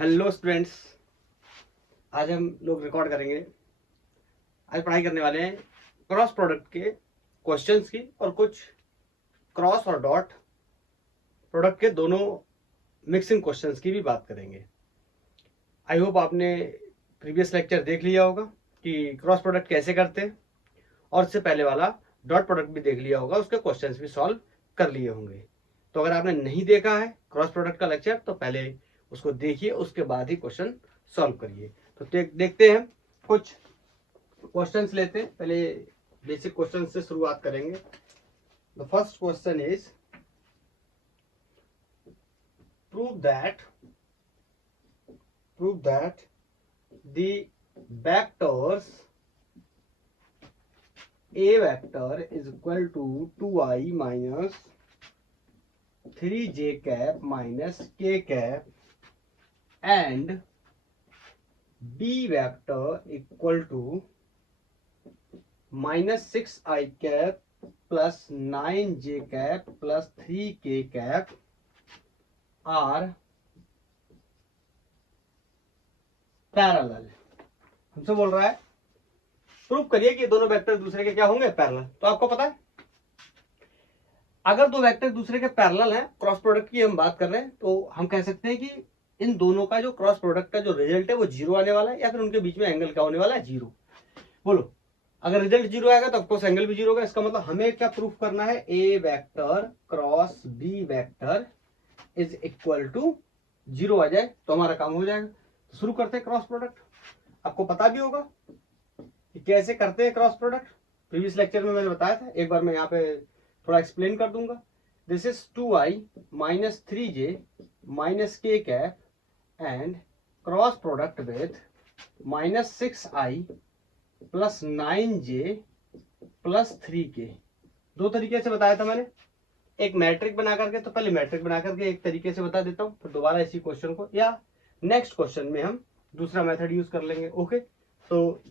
Hello students, आज हम लोग रिकॉर्ड करेंगे। आज पढ़ाई करने वाले हैं क्रॉस प्रोडक्ट के क्वेश्चंस की और कुछ क्रॉस और डॉट प्रोडक्ट के दोनों मिक्सिंग क्वेश्चंस की भी बात करेंगे। आई होप आपने प्रीवियस लेक्चर देख लिया होगा कि क्रॉस प्रोडक्ट कैसे करते हैं, और इससे पहले वाला डॉट प्रोडक्ट भी देख लिया होगा, उसके क्वेश्चंस भी सॉल्व कर लिए होंगे। तो अगर आपने नहीं देखा है क्रॉस प्रोडक्ट का लेक्चर तो पहले उसको देखिए, उसके बाद ही क्वेश्चन सॉल्व करिए। तो देखते हैं, कुछ क्वेश्चंस लेते हैं। पहले बेसिक क्वेश्चन से शुरुआत करेंगे। The first question is prove that the vectors a vector is equal to 2i minus 3j cap minus k cap and b vector equal to minus 6i cap plus 9j cap plus 3k cap are parallel. हमसे बोल रहा है prove करिए कि दोनों vector दूसरे के क्या होंगे, पैरेलल। तो आपको पता है अगर दो वेक्टर दूसरे के पैरेलल हैं, क्रॉस प्रोडक्ट की हम बात कर रहे हैं, तो हम कह सकते हैं कि इन दोनों का जो क्रॉस प्रोडक्ट का जो रिजल्ट है वो जीरो आने वाला है, या फिर उनके बीच में एंगल क्या होने वाला है, जीरो। बोलो, अगर रिजल्ट जीरो आएगा तो ऑफकोर्स एंगल भी जीरो होगा। इसका मतलब हमें क्या प्रूफ करना है, A vector cross B vector is equal to zero आ जाए तो हमारा काम हो जाएगा। तो शुरू करते हैं क्रॉस प्रोडक्ट। आपको पता भी होगा कि कैसे करते हैं क्रॉस प्रोडक्ट, प्रीवियस लेक्चर में मैंने बताया था। एक बार मैं यहाँ पे थोड़ा एक्सप्लेन कर दूंगा। This is 2i minus 3j minus k cap and cross product with minus 6i plus 9j plus 3k। दो तरीके से बताया था मैंने, एक मैट्रिक बना करके, तो पहले मैट्रिक बना करके एक तरीके से बता देता हूँ, फिर दोबारा इसी क्वेश्चन को, या नेक्स्ट क्वेश्चन में हम दूसरा मेथड यूज कर लेंगे। ओके, तो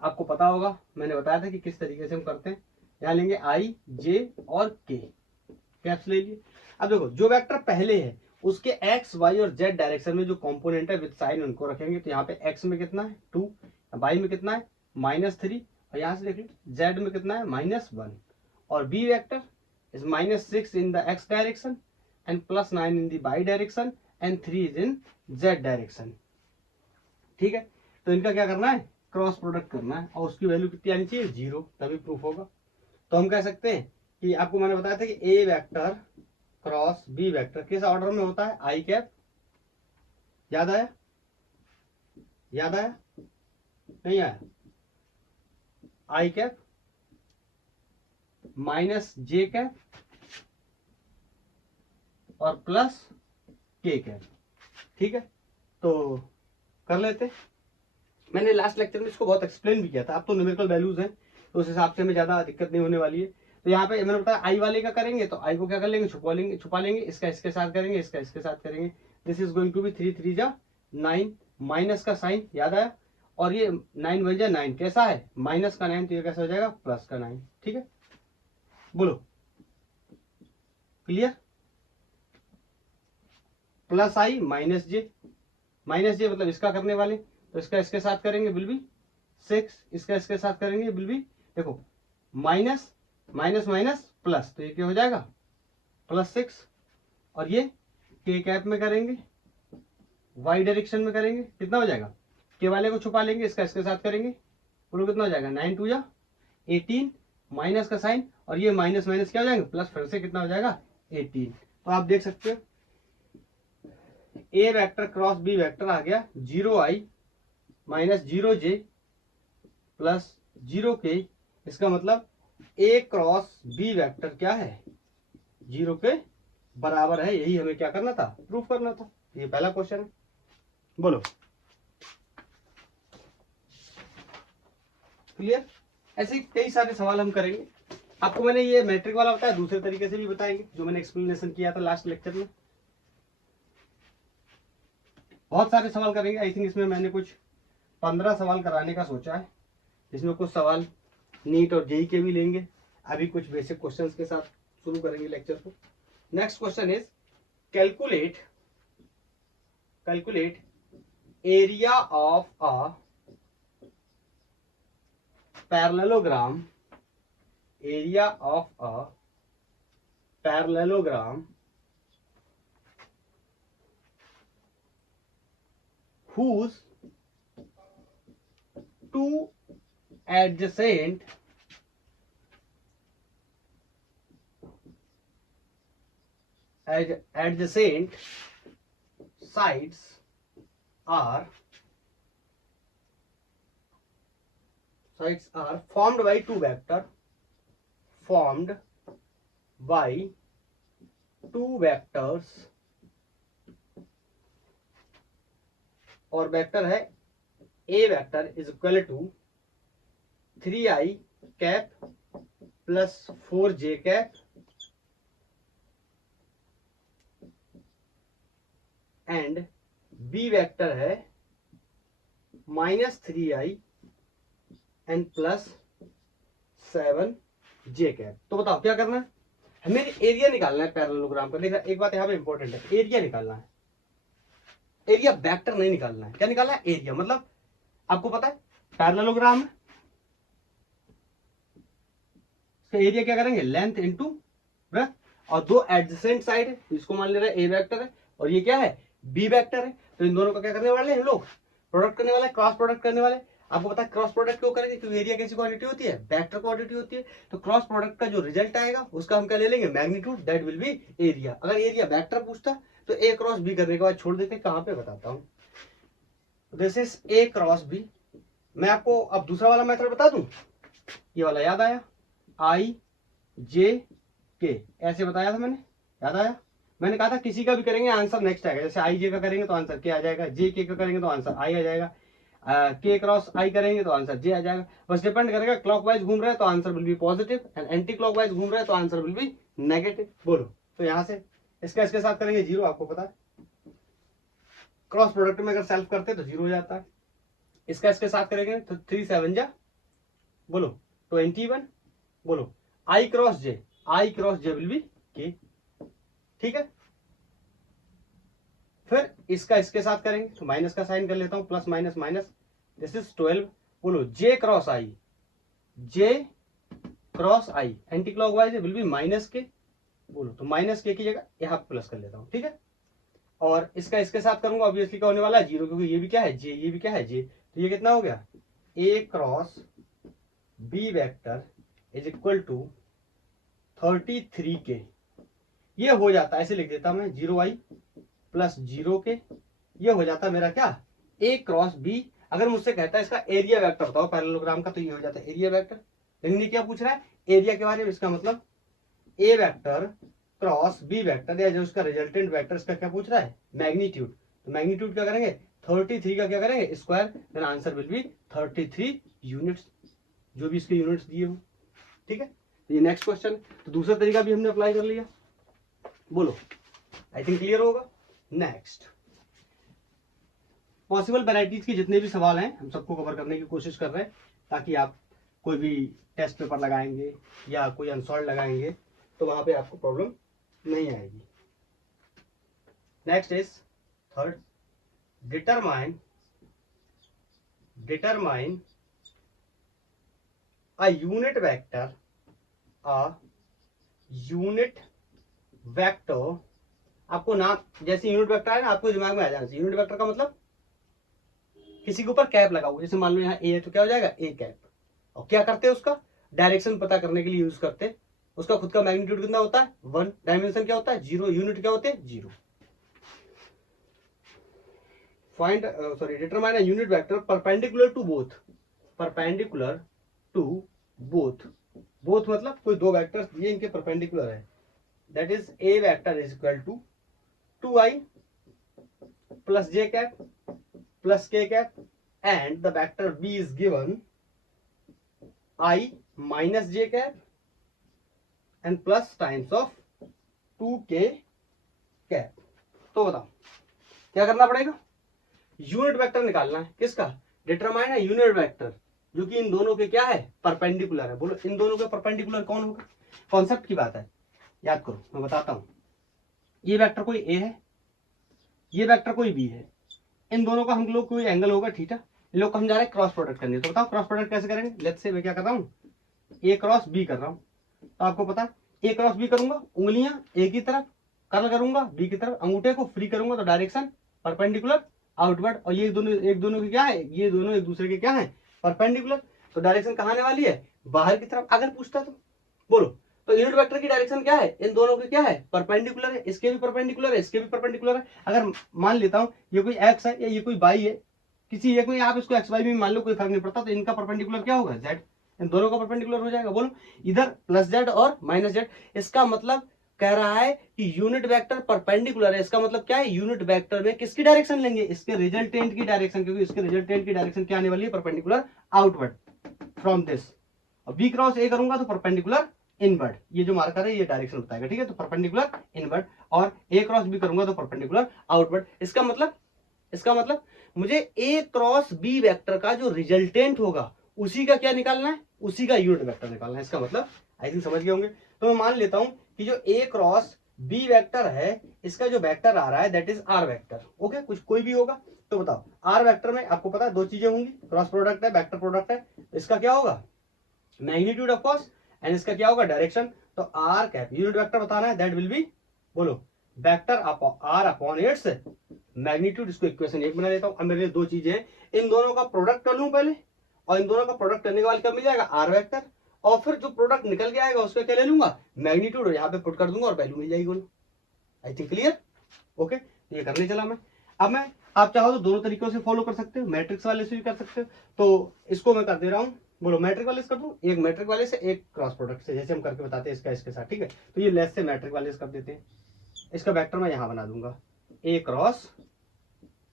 आपको पता होगा मैंने बताया था कि किस तरीके से हम करते हैं। यहाँ लेंगे आई, जे और के, कैप्स ले लिए। अब देखो, जो वेक्टर पहले है उसके एक्स, वाई और जेड डायरेक्शन में जो कंपोनेंट है विद साइन उनको रखेंगे। तो यहाँ पे एक्स में कितना है 2, वाई में कितना है -3, और यहाँ से देख लो जेड में कितना है -1। और B vector is -6 in the X direction and +9 in the Y direction and 3 is in Z direction. ठीक है, तो इनका क्या करना है, क्रॉस प्रोडक्ट करना है, और उसकी वैल्यू कितनी आनी चाहिए, जीरो, तभी प्रूफ होगा। तो हम कह सकते हैं कि आपको मैंने बताया था कि A vector cross B vector किस ऑर्डर में होता है, आई कैप। याद आया, याद आया, नहीं आया? आई कैप माइनस जे कैप और प्लस के कैप। ठीक है, तो कर लेते। मैंने लास्ट लेक्चर में इसको बहुत एक्सप्लेन भी किया था। अब तो न्यूमेरिकल वैल्यूज हैं तो उस हिसाब से हमें ज्यादा दिक्कत नहीं होने वाली है। तो यहाँ पे मैंने बताया आई वाले का करेंगे, तो आई को क्या कर लेंगे, छुपा लेंगे, इसका इसके साथ करेंगे, इसका इसके साथ करेंगे। This is going to be 3 3 जा 9, माइनस का साइन याद आया, और ये 9 बन जाए 9, कैसा है माइनस का 9, तो ये कैसा हो जाएगा प्लस का 9। ठीक है, बोलो क्लियर। प्लस आई माइनस जे मतलब इसका करने वाले, तो इसका इसके साथ करेंगे विल बी 6, इसका इसके साथ करेंगे विल बी, देखो माइनस माइनस माइनस प्लस, तो ये क्या हो जाएगा +6। और ये के कैप में करेंगे, वाई डायरेक्शन में करेंगे, कितना हो जाएगा, के वाले को छुपा लेंगे, इसका इसके साथ करेंगे, बोलो कितना हो जाएगा 9 2 जा 18, माइनस का साइन, और ये माइनस माइनस क्या हो जाएंगे प्लस, फिर से कितना हो जाएगा 18। तो आप देख सकते हो ए वेक्टर क्रॉस बी वेक्टर आ गया 0i minus 0j plus 0k। इसका मतलब ए क्रॉस बी वेक्टर क्या है, 0 के बराबर है। यही हमें क्या करना था, प्रूफ करना था। ये पहला क्वेश्चन है। बोलो क्लियर। ऐसे कई सारे सवाल हम करेंगे। आपको मैंने ये मैट्रिक वाला बताया, दूसरे तरीके से भी बताएंगे जो मैंने एक्सप्लेनेशन किया था लास्ट लेक्चर में। बहुत सारे सवाल करेंगे। आई थिंक इसमें मैंने कुछ 15 सवाल कराने का सोचा है। इसमें कुछ सवाल नीट और जेई के भी लेंगे। अभी कुछ बेसिक क्वेश्चंस के साथ शुरू करेंगे लेक्चर को। Next question is calculate calculate area of a parallelogram, area of a parallelogram whose two adjacent sides are formed by two vectors, और वेक्टर है A vector is equal to 3i cap plus 4j cap and B vector है -3i and plus 7j cap. तो बताओ क्या करना है, हमें area निकालना है पैरेललोग्राम का। देखा एक बात यहाँ पे इंपॉर्टेंट है, एरिया निकालना है, एरिया वेक्टर नहीं निकालना है। क्या निकालना है, एरिया। मतलब आपको पता है पैरेललोग्राम है, एरिया क्या करेंगे, लेंथ इनटू ब्रेथ, और दो एडजेसेंट साइड है, इसको मान ले रहे हैं ए वेक्टर है और ये क्या है, बी वेक्टर है। तो इन दोनों का क्या करने वाले हैं हम लोग, प्रोडक्ट करने वाले, क्रॉस प्रोडक्ट करने वाले। आपको पता है क्रॉस प्रोडक्ट क्यों करेंगे, क्योंकि एरिया कैसी क्वांटिटी होती है, वेक्टर क्वांटिटी होती है। तो क्रॉस प्रोडक्ट का जो रिजल्ट आएगा उसका हम क्या ले लेंगे, magnitude, that will B area. अगर एरिया वेक्टर पूछता तो ए क्रॉस बी करने के बाद छोड़ देते, कहां पे बताता हूं, this is a cross B. मैं आपको अब दूसरा वाला मेथड बता दूं, ये वाला याद आया, आई जे के ऐसे बताया था मैंने, याद आया। मैंने कहा था किसी का भी करेंगे आंसर नेक्स्ट आएगा, जैसे आई जे का करेंगे तो आंसर के आ जाएगा, जे के का करेंगे तो आंसर आई आ जाएगा, के क्रॉस आई करेंगे तो आंसर जे आ जाएगा। बस डिपेंड करेगा, क्लॉकवाइज घूम रहा है तो answer will B positive and anti clockwise घूम रहा है तो आंसर विल बी नेगेटिव। बोलो, तो यहां से इसका इसके साथ करेंगे जीरो, आपको पता है क्रॉस प्रोडक्ट में अगर सेल्फ करते तो जीरो हो जाता है। इसका इसके साथ करेंगे तो 3 7 जा बोलो 21, बोलो आई क्रॉस जे विल बी के, ठीक है। फिर इसका इसके साथ करेंगे तो माइनस का साइन कर लेता हूं, plus minus minus, this is 12। बोलो J cross I anticlockwise will be minus K, बोलो तो माइनस के की जगह यहां प्लस कर लेता हूं, ठीक है। और इसका इसके साथ करूंगा, ऑब्वियसली क्या होने वाला है, जीरो, क्योंकि ये भी क्या है जे, ये भी क्या है जे। तो ये कितना हो गया, A cross B vector is equal to 33 K. ये हो जाता है, ऐसे लिख देता मैं, 0i प्लस 0 के, ये हो जाता है मेरा क्या, ए क्रॉस बी। अगर मुझसे कहता है इसका एरिया वेक्टर बताओ पैरेललोग्राम का, तो ये हो जाता है एरिया वेक्टर। लेकिन ये क्या पूछ रहा है, एरिया के बारे में, इसका मतलब ए वेक्टर क्रॉस बी वेक्टर, या जो उसका रिजल्टेंट वेक्टर, इसका क्या पूछ रहा है, मैग्नीट्यूड। तो मैग्नीट्यूड क्या करेंगे, 33 का क्या करेंगे, square, then answer will be 33 units, जो भी इसके यूनिट्स दिए हो, ठीक है। ये नेक्स्ट क्वेश्चन। तो दूसरा तरीका भी हमने अप्लाई कर लिया, बोलो आई थिंक क्लियर होगा। नेक्स्ट, पॉसिबल वैरायटीज के जितने भी सवाल हैं हम सबको कवर करने की कोशिश कर रहे हैं, ताकि आप कोई भी टेस्ट पेपर लगाएंगे या कोई अनसॉल्व लगाएंगे तो वहां पे आपको प्रॉब्लम नहीं आएगी। Next is third, determine a unit vector, आपको नाम जैसे यूनिट वेक्टर है ना, आपको दिमाग में आ जाना चाहिए। यूनिट वेक्टर का मतलब किसी के ऊपर कैप लगा हुआ, जैसे मान लो यहाँ ए है तो क्या हो जाएगा, ए कैप। और क्या करते हैं, उसका डायरेक्शन पता करने के लिए यूज करते हैं। उसका खुद का मैग्नीट्यूड कितना होता है, 1, डायमेंशन क्या होता है, 0, यूनिट क्या होते हैं, 0। Find determine a unit vector perpendicular to both मतलब कोई दो वेक्टर्स दिए, इनके परपेंडिकुलर है, that is A vector is equal to 2i plus j cap plus k cap and the vector b is given i minus j cap and plus times of 2k cap. तो बताओ क्या करना पड़ेगा, unit vector निकालना है, किसका, determine है unit vector जो कि इन दोनों के क्या है, परपेंडिकुलर है। बोलो इन दोनों के परपेंडिकुलर कौन होगा, कॉन्सेप्ट की बात है, याद करो, मैं बताता हूं। ये वेक्टर कोई ए है, ये वेक्टर कोई बी है, इन दोनों का हम लोग कोई एंगल होगा थीटा, इन लोग को हम जा रहे हैं क्रॉस प्रोडक्ट करने। तो बताओ क्रॉस प्रोडक्ट कैसे करेंगे। लेट्स से मैं क्या कर रहा हूँ, ए क्रॉस बी कर रहा हूँ। तो आपको पता है ए क्रॉस बी करूंगा, उंगलियां ए की तरफ, कर्ल करूंगा बी की तरफ, अंगूठे को फ्री करूंगा तो डायरेक्शन परपेंडिकुलर आउटवर्ड। और ये दोनों एक दोनों की क्या है, ये दोनों एक दूसरे के क्या है, परपेंडिकुलर। तो डायरेक्शन कहाँ आने वाली है, बाहर की तरफ। अगर पूछता तो बोलो, तो यूनिट वेक्टर की डायरेक्शन क्या है, इन दोनों की क्या है, परपेंडिकुलर है। इसके भी परपेंडिकुलर है, इसके भी परपेंडिकुलर है। अगर मान लेता हूं ये कोई एक्स है या ये कोई वाई है, किसी एक में आप इसको एक्स वाई में मान लो, कोई फर्क नहीं पड़ता, तो इनका परपेंडिकुलर क्या होगा, जेड। इन दोनों का परपेंडिकुलर हो जाएगा। बोलो इधर प्लस जेड और माइनस जेड। इसका मतलब कह रहा है कि यूनिट वेक्टर परपेंडिकुलर है। इसका मतलब क्या है, यूनिट वेक्टर में किसकी डायरेक्शन लेंगे, इसके रिजल्टेंट की डायरेक्शन, क्योंकि इसके रिजल्टेंट की डायरेक्शन क्या आने वाली है, परपेंडिकुलर आउटवर्ड फ्रॉम दिस। और बी क्रॉस ए करूंगा तो परपेंडिकुलर इनवर्ड। ये जो मार्कर है ये डायरेक्शन बताएगा, ठीक है। तो परपेंडिकुलर इनवर्ड, और ए क्रॉस बी करूंगा तो परपेंडिकुलर आउटवर्ड। इसका मतलब मुझे ए क्रॉस बी वेक्टर का जो रिजल्टेंट होगा उसी का क्या निकालना है, उसी का यूनिट वेक्टर निकालना है। इसका मतलब आई थिंक समझ गए होंगे। तो मैं मान लेता हूं कि जो ए क्रॉस बी वेक्टर है, इसका जो वेक्टर आ रहा है that is R vector. Okay, कुछ कोई भी होगा। तो बताओ आर वेक्टर में आपको पता है दो चीजें होंगी, क्रॉस प्रोडक्ट है, वेक्टर प्रोडक्ट है। इसका क्या होगा, मैग्नीट्यूड ऑफ कोर्स, एंड इसका क्या होगा, डायरेक्शन। तो आर कैप यूनिट वेक्टर बताना है, दैट विल बी, बोलो vector R upon its magnitude. इसको इक्वेशन 1 बना लेता हूं। अब मेरे लिए दो चीजें हैं, इन दोनों का प्रोडक्ट कर लूं पहले, और इन दोनों का प्रोडक्ट करने के बाद क्या मिल जाएगा, आर वेक्टर। और फिर जो प्रोडक्ट निकल के आएगा उसका क्या ले लूंगा, मैग्नीट्यूड, यहाँ पे पुट कर दूंगा और वैल्यू मिल जाएगी। बोलो आई थिंक क्लियर। ओके, ये करने चला मैं। अब मैं, आप चाहो तो दोनों तरीकों से फॉलो कर सकते हो, मैट्रिक्स वाले से भी कर सकते हो। तो इसको मैं कर दे रहा हूं, बोलो मैट्रिक वाले से कर दूं, एक मैट्रिक वाले से एक क्रॉस प्रोडक्ट से, जैसे हम करके बताते हैं इसका इसके साथ, ठीक है। तो ये लेस से मैट्रिक वाले से कर देते हैं। इसका वेक्टर मैं यहां बना दूंगा, ए क्रॉस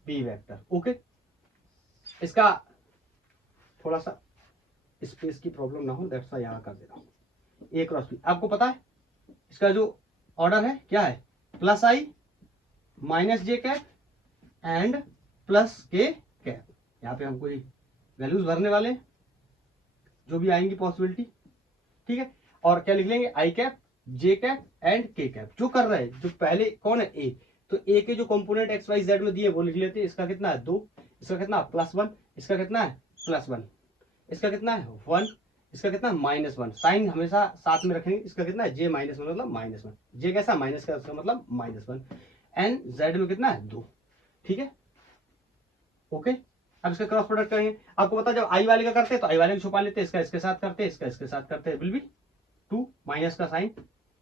बी वेक्टर। ओके, इसका थोड़ा सा स्पेस की प्रॉब्लम ना हो, दैट्स व्हाई यहां कर दे रहा हूं, ए क्रॉस बी। आपको पता है इसका जो ऑर्डर है क्या है, plus I minus J cap and plus के कैप। यहाँ पे हम कोई वैल्यूज भरने वाले हैं जो भी आएंगी पॉसिबिलिटी, ठीक है। और क्या लिख लेंगे, आई कैप, जे कैप एंड के कैप। जो कर रहे हैं, जो पहले कौन है, ए, तो ए के जो कंपोनेंट एक्स वाई जेड में दिए वो लिख लेते हैं। इसका कितना है 2, इसका कितना +1, इसका कितना है +1, इसका कितना है 1, इसका कितना है -1। साइन हमेशा साथ में रखेंगे। इसका कितना है जे -1 मतलब -1, जे कैसा माइनस का, उसका मतलब -1, एंड जेड में कितना है 2, ठीक है। ओके, अब इसका क्रॉस प्रोडक्ट करेंगे। आपको पता जब आई वाले का करते हैं तो आई वाले को छुपा लेते हैं, इसका इसके साथ करते हैं, इसका इसके साथ करते हैं, विल बी 2 माइनस का sign,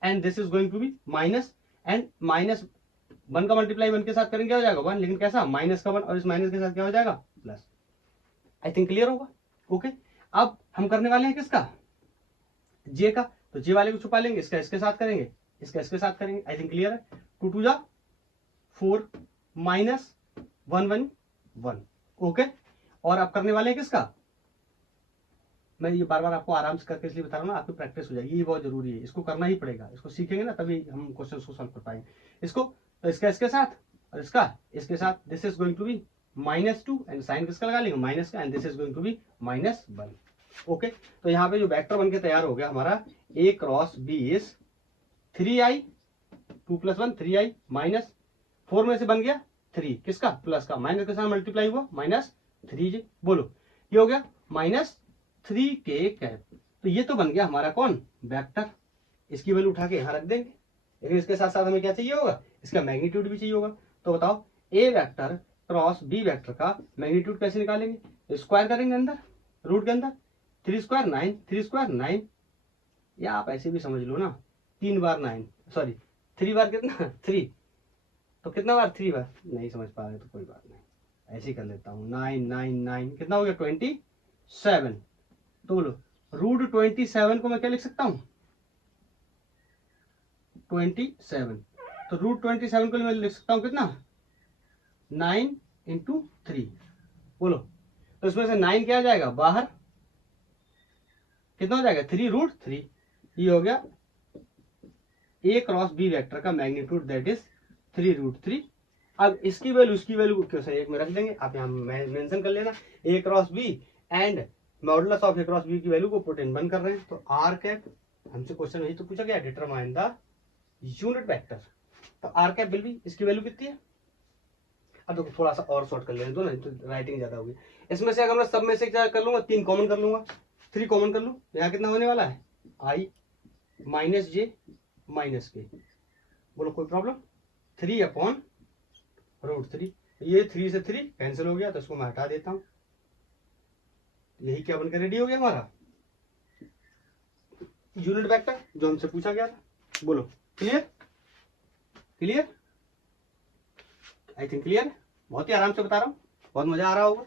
and this is going to be minus, and -1 का मल्टीप्लाई 1 के साथ करेंगे क्या हो जाएगा 1, लेकिन कैसा माइनस का 1, और इस माइनस के साथ क्या हो जाएगा प्लस। आई थिंक क्लियर होगा। ओके, अब हम करने वाले हैं किसका, जे का। तो जे वाले को छुपा लेंगे, इसका इसके साथ करेंगे, इसका इसके साथ करेंगे। आई थिंक क्लियर है। 2 2 जा 4 माइनस 1 1 1। ओके, और आप करने वाले हैं किसका, मैं ये बार बार आपको आराम से करके इसलिए बता रहा हूँ ना, आपकी प्रैक्टिस हो जाएगी, ये बहुत जरूरी है, इसको करना ही पड़ेगा। इसको सीखेंगे ना तभी हम क्वेश्चन को सॉल्व कर पाएंगे। इसको तो इसका इसके साथ और इसका इसके साथ, this is going to be -2, and sign किसका लगा लेंगे माइनस का, and this is going to be -1। Okay, तो यहाँ पे जो वेक्टर बनके तैयार हो गया हमारा, A cross B is 3i 2 + 1 3i minus 4 में से बन गया 3, किसका प्लस का, माइनस के साथ मल्टीप्लाई हुआ -3j। बोलो ये हो गया -3 के कैप। तो ये तो बन गया हमारा कौन, वेक्टर। इसकी वैल्यू उठा के यहाँ रख देंगे, लेकिन इसके साथ साथ हमें क्या चाहिए होगा, इसका मैग्नीट्यूड भी चाहिए होगा। तो बताओ a vector cross B vector का मैग्नीट्यूड कैसे निकालेंगे, स्क्वायर करेंगे अंदर, रूट के अंदर, 3 स्क्वायर 9, 3 स्क्वायर 9, या आप ऐसे भी समझ लो ना, 3 बार 9, सॉरी 3 बार कितना 3, तो कितना बार 3 बार, नहीं समझ पा रहे तो कोई बात नहीं, ऐसे ही कर लेता हूँ। 9 9 9 कितना हो गया 27। तो बोलो √27 को मैं क्या लिख सकता हूँ 27। तो √27 को मैं लिख सकता हूँ कितना 9 × 3। बोलो तो इसमें से 9 क्या आ जाएगा बाहर, कितना हो जाएगा 3√3। ये हो गया ए क्रॉस बी वेक्टर का मैग्नीट्यूड, दैट इज 3√3। अब इसकी वैल्यू उसकी वैल्यू क्यों एक में रख देंगे, आप यहाँ मेंशन कर लेना, A cross B and modulus of A cross B की वैल्यू को पुट इन 1 कर रहे हैं। तो आर कैप, हमसे क्वेश्चन वही तो पूछा गया, डिटरमाइन द यूनिट वेक्टर। तो आर कैप विल बी, इसकी वैल्यू कितनी है, अब देखो थोड़ा सा और शॉर्ट कर लेने दो ना, तो राइटिंग ज्यादा होगी। इसमें से अगर मैं सब में से क्या कर लूंगा, 3 कॉमन कर लूंगा, 3 कॉमन कर लूँ, यहाँ कितना होने वाला है, आई माइनस जे माइनस के। बोलो कोई प्रॉब्लम, 3/√3। ये 3 से 3 कैंसिल हो गया, तो इसको मैं हटा देता हूं। यही क्या बनकर रेडी हो गया हमारा यूनिट वेक्टर जो हमसे पूछा गया था। बोलो क्लियर, क्लियर, आई थिंक क्लियर। बहुत ही आराम से बता रहा हूँ, बहुत मजा आ रहा होगा।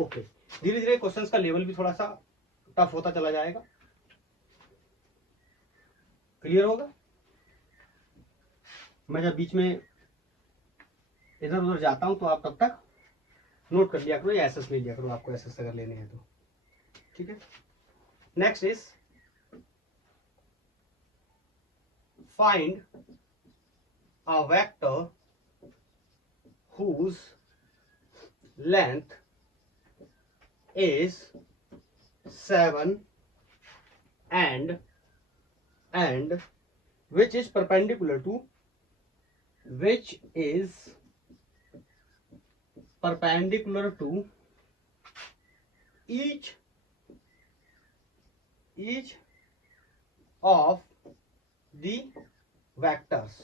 ओके, धीरे धीरे क्वेश्चंस का लेवल भी थोड़ा सा टफ होता चला जाएगा, क्लियर होगा। मैं जब बीच में इधर उधर जाता हूं तो आप तब तक नोट कर लिया करो या एसएस ले लिया करो, आपको एसएस अगर लेने हैं तो, ठीक है। Next is find a vector whose length is 7 and which is perpendicular to each of the vectors,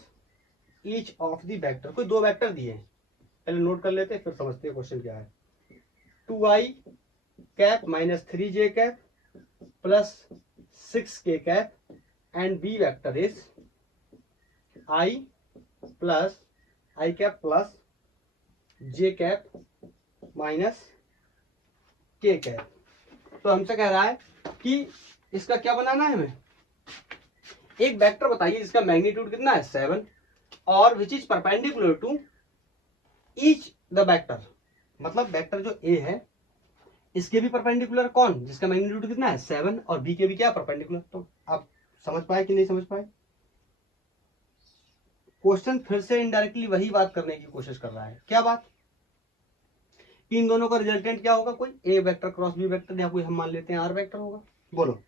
कोई 2 वेक्टर दिए हैं, पहले नोट कर लेते हैं फिर समझते हैं क्वेश्चन क्या है। 2i cap minus 3j cap plus 6k cap and B vector is i plus i cap plus j cap minus k cap. तो हमसे कह रहा है कि इसका क्या बनाना है, हमें एक वेक्टर बताइए जिसका मैग्नीट्यूड कितना है 7 और which is perpendicular to each the vector, मतलब वेक्टर जो ए है इसके भी परपेंडिकुलर कौन, जिसका मैग्नीट्यूड कितना है 7 और बी के भी क्या परपेंडिकुलर। तो आप समझ पाए कि नहीं समझ पाए। क्वेश्चन फिर से इनडायरेक्टली वही बात करने की कोशिश कर रहा है, क्या बात, कि इन दोनों का रिजल्टेंट क्या होगा, कोई ए वेक्टर क्रॉस बी वेक्टर, या कोई हम मान लेते हैं आर वेक्टर होगा। बोलो,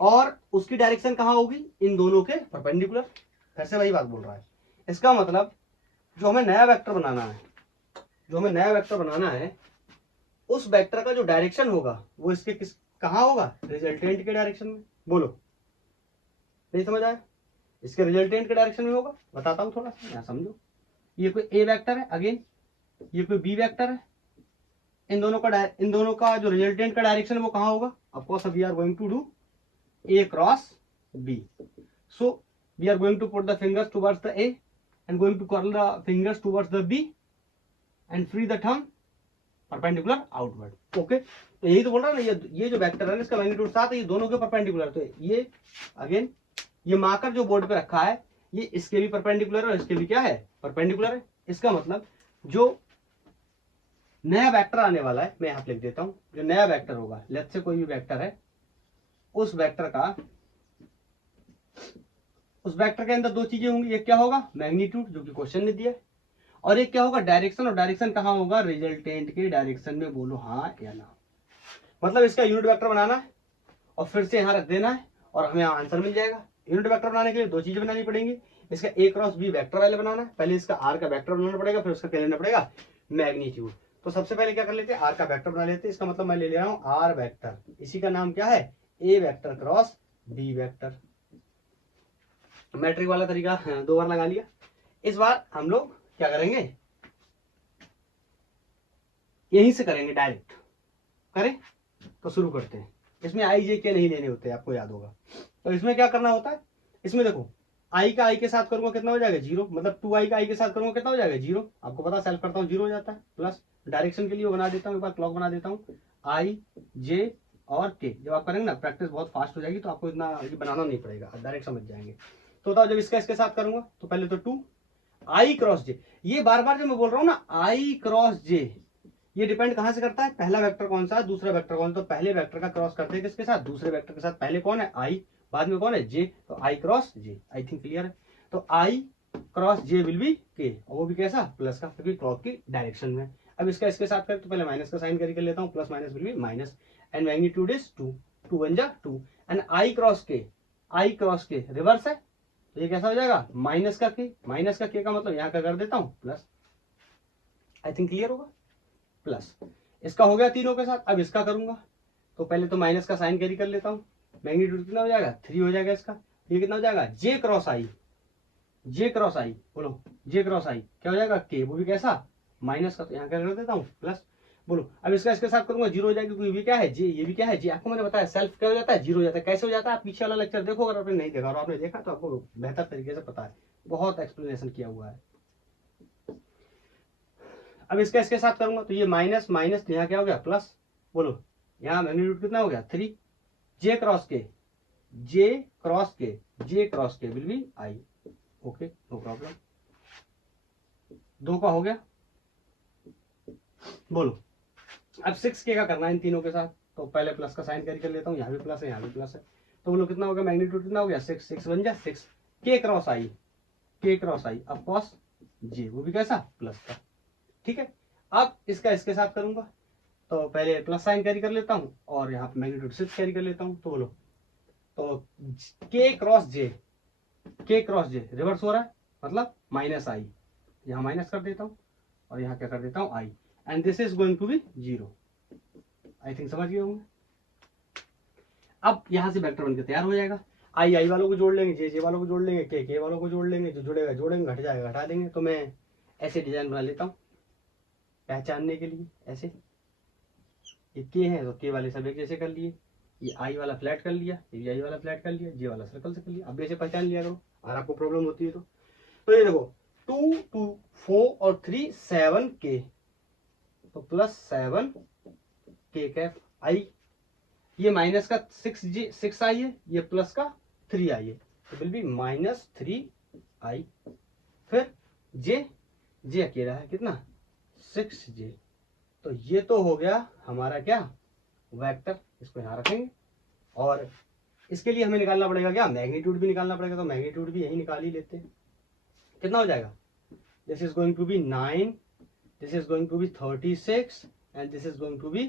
और उसकी डायरेक्शन कहां होगी, इन दोनों के परपेंडिकुलर। फिर से वही बात बोल रहा है। इसका मतलब जो हमें नया वेक्टर बनाना है, उस वेक्टर का जो डायरेक्शन होगा वो इसके कहां होगा, रिजल्टेंट के डायरेक्शन में। बोलो, नहीं समझ आया, इसके रिजल्टेंट के डायरेक्शन में होगा। बताता हूं थोड़ा सा, यहां समझो। ये कोई ए वेक्टर है, अगेन ये कोई बी वेक्टर है, इन दोनों का जो रिजल्टेंट का डायरेक्शन है वो कहां होगा। Of course we are going to do A cross B, so we are going to put the fingers towards the A and going to curl the fingers towards the B and free the thumb perpendicular outward. Okay, तो यही तो बोल रहा है ना, ये जो vector है इसका मैग्नीट्यूड 7 है, ये दोनों के परपेंडिकुलर। तो ये अगेन ये मार्कर जो बोर्ड पे रखा है ये इसके भी परपेंडिकुलर है और इसके भी क्या है, परपेंडिकुलर है। इसका मतलब जो नया वेक्टर आने वाला है, मैं यहाँ लिख देता हूं, जो नया वेक्टर होगा, लेट्स से कोई भी वेक्टर है, उस वेक्टर के अंदर 2 चीजें होंगी। एक क्या होगा, मैग्नीट्यूड जो कि क्वेश्चन ने दिया है, और एक क्या होगा, डायरेक्शन। और डायरेक्शन कहां होगा, रिजल्टेंट के डायरेक्शन में। बोलो हाँ या ना। मतलब इसका यूनिट वेक्टर बनाना है और फिर से यहां रख देना है और हमें आंसर मिल जाएगा। यूनिट वेक्टर बनाने के लिए 2 चीजें बनानी पड़ेंगी। इसका ए क्रॉस बी वेक्टर पहले बनाना है, पहले इसका आर का वेक्टर बनाना पड़ेगा, फिर उसका क्या लेना पड़ेगा, मैग्नीट्यूड। तो सबसे पहले क्या कर लेते हैं, आर का वेक्टर बना लेते हैं। इसका मतलब मैं ले रहा हूं आर वेक्टर, इसी का नाम क्या है, A vector cross B vector. Matrix वाला तरीका 2 बार लगा लिया। इस बार हम लोग क्या करेंगे, यहीं से करेंगे, डायरेक्ट करें। तो शुरू करते हैं। इसमें आई जे के नहीं लेने होते, आपको याद होगा। तो इसमें क्या करना होता है, इसमें देखो आई का आई के साथ करूंगा कितना हो जाएगा 0, मतलब 2i का आई के साथ करूंगा कितना हो जाएगा 0। आपको पता, सेल्फ करता हूँ 0 हो जाता है। प्लस डायरेक्शन के लिए बना देता हूँ, एक बार क्लॉक बना देता हूँ, आई जे और के। जब आप करेंगे ना, प्रैक्टिस बहुत फास्ट हो जाएगी, तो आपको इतना बनाना नहीं पड़ेगा, डायरेक्ट समझ जाएंगे। तो बताओ, जब इसके साथ करूंगा तो पहले तो 2 आई क्रॉस जे। ये बार बार जो मैं बोल रहा हूं ना, आई क्रॉस जे, ये डिपेंड कहां से करता है, पहला वेक्टर कौन सा है, दूसरा वेक्टर कौन सा। तो पहले वेक्टर का क्रॉस करते हैं किसके साथ, दूसरे वेक्टर के साथ। पहले कौन है, आई, बाद में कौन है, जे। तो I cross J, I think clear है। तो I cross J will be K, और वो भी कैसा, प्लस का, क्योंकि क्लॉक की डायरेक्शन में। अब इसके साथ करें तो पहले माइनस का साइन करके लेता हूँ, plus minus will be minus, and magnitude is 2, 2 1 जा 2, एंड आई क्रॉस के रिवर्स है, तो ये कैसा हो जाएगा, माइनस का के का मतलब यहाँ का कर देता हूं प्लस। आई थिंक क्लियर होगा। प्लस इसका हो गया तीनों के साथ। अब इसका करूंगा तो पहले तो माइनस का साइन कैरी कर लेता हूं। मैग्नीट्यूड कितना हो जाएगा 3 हो जाएगा इसका। ये कितना हो जाएगा जे क्रॉस आई, जे क्रॉस आई बोलो, जे क्रॉस आई क्या हो जाएगा के, वो भी कैसा माइनस का, तो यहाँ क्या कर देता हूँ प्लस। बोलो अब इसका इसके साथ करूंगा जीरो हो जाएगा क्योंकि ये भी क्या है जे, ये भी क्या है जे। आपको मैंने बताया सेल्फ क्या हो जाता है जीरो हो जाता है। कैसे हो जाता है आप पीछे वाला लेक्चर देखो, अगर आपने नहीं देखा और आपने देखा तो आपको बेहतर तरीके से पता है, बहुत एक्सप्लेनेशन किया हुआ है। अब इसका इसके साथ करूंगा तो ये माइनस माइनस यहाँ क्या हो गया प्लस। बोलो यहाँ मैग्नीट्यूड कितना हो गया 3, जे cross K, J cross K, J cross K will be I. Okay no problem. 2 का हो गया। बोलो अब 6 के का करना है इन तीनों के साथ, तो पहले प्लस का साइन कैरी कर लेता हूँ, यहाँ भी प्लस है यहाँ भी प्लस है। तो बोलो कितना हो गया मैग्नीट्यूड कितना हो गया 6, 6 बन जा 6 के क्रॉस आई, के क्रॉस आई अब कॉस जे, वो भी कैसा प्लस का। ठीक है अब इसका इसके साथ करूंगा तो पहले प्लस साइन कैरी कर लेता हूँ और यहाँ पे मैग्नीट्यूड 6 कैरी कर लेता हूँ। तो बोलो तो के क्रॉस जे, के क्रॉस जे रिवर्स हो रहा है मतलब माइनस आई, यहाँ माइनस कर देता हूँ और यहाँ क्या कर देता हूँ I, and this is going to be 0। I think समझ गए होंगे। अब यहां से वेक्टर बनकर तैयार हो जाएगा। आई आई वालों को जोड़ लेंगे, जे जे वालों को जोड़ लेंगे, के वालों को जोड़ लेंगे, जो जुड़ेगा जोड़ेंगे, घट जाएगा हटा देंगे। तो मैं ऐसे डिजाइन बना लेता हूँ पहचानने के लिए। ऐसे ये के है तो के वाले सब एक जैसे कर लिए, ये आई वाला फ्लैट कर लिया, ये आई वाला फ्लैट कर लिया, जे वाला सर्कल से कर लिया। अब ऐसे पहचान लिया करो और आपको प्रॉब्लम होती है तो ये देखो 2 2 4 और 3 7 के, तो प्लस 7 के कैप आई, ये माइनस का 6 आई है, ये प्लस का 3 आई है, तो विल बी माइनस 3 आई। फिर जे, जे अकेला है कितना 6 जे। तो ये तो हो गया हमारा क्या वेक्टर, इसको यहाँ रखेंगे। और इसके लिए हमें निकालना पड़ेगा क्या मैग्नीट्यूड भी निकालना पड़ेगा, तो मैग्नीट्यूड भी यही निकाल ही लेते हैं। कितना हो जाएगा this is going to be 9, this is going to be 36 and this is going to be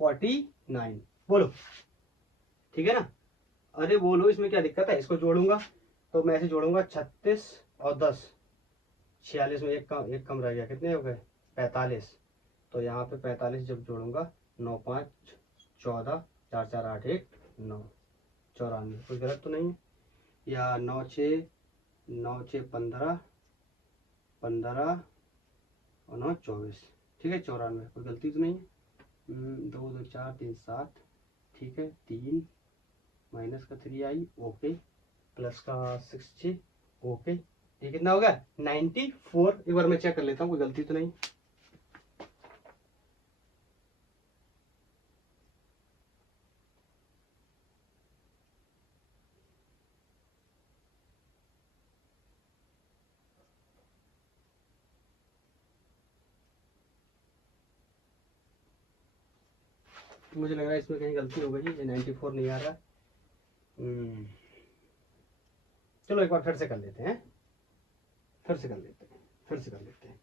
49। बोलो ठीक है ना। अरे बोलो इसमें क्या दिक्कत है। इसको जोड़ूंगा तो मैं ऐसे जोड़ूंगा 36 और 10, 46 में एक कम रह गया, कितने हो गए 45। तो यहाँ पे 45 जब जोड़ूंगा 9 5 14, 4 4 8 1 9, 94। कोई गलत तो नहीं है, या 9 6 15 15 और 9 24, ठीक है 94। कोई गलती तो नहीं है। 2 2 4 3 7, ठीक है 3 माइनस का 3 आई, ओके प्लस का 6 जे, ओके। ये कितना होगा 94। एक बार मैं चेक कर लेता हूँ कोई गलती तो नहीं। मुझे लग रहा है इसमें कहीं गलती हो गई, ये 94 नहीं आ रहा। चलो एक बार फिर से कर लेते हैं, फिर से कर लेते हैं, फिर से कर लेते हैं,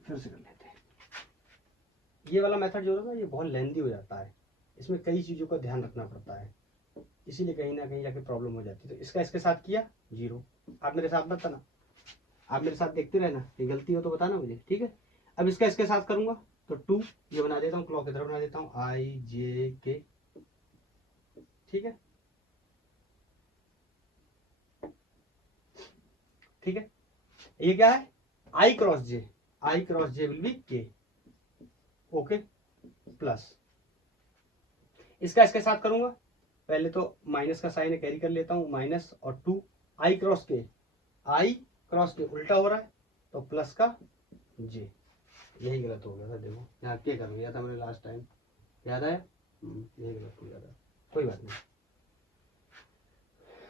फिर से कर लेते हैं। ये वाला मेथड जो है ना ये बहुत लेंदी हो जाता है, इसमें कई चीज़ों का ध्यान रखना पड़ता है, इसीलिए कहीं ना कहीं जाके प्रॉब्लम हो जाती है। तो इसका इसके साथ किया 0। आप मेरे साथ बताना, आप मेरे साथ देखते रहना, ये गलती हो तो बताना मुझे, ठीक है। अब इसका इसके साथ करूंगा तो 2, ये बना देता हूँ क्लॉक की तरफ बना देता हूँ आई जे के, ठीक है ठीक है। ये क्या है I cross J, I cross J will be K, okay plus इसका इसके साथ करूंगा। पहले तो माइनस का साइन कैरी कर लेता हूं, माइनस और 2 आई क्रॉस के, आई क्रॉस के उल्टा हो रहा है तो प्लस का जे। यही गलत हो गया था, देखो यहाँ के कर गया था मैंने लास्ट टाइम, याद आया। यही गलत हो गया था, कोई बात नहीं।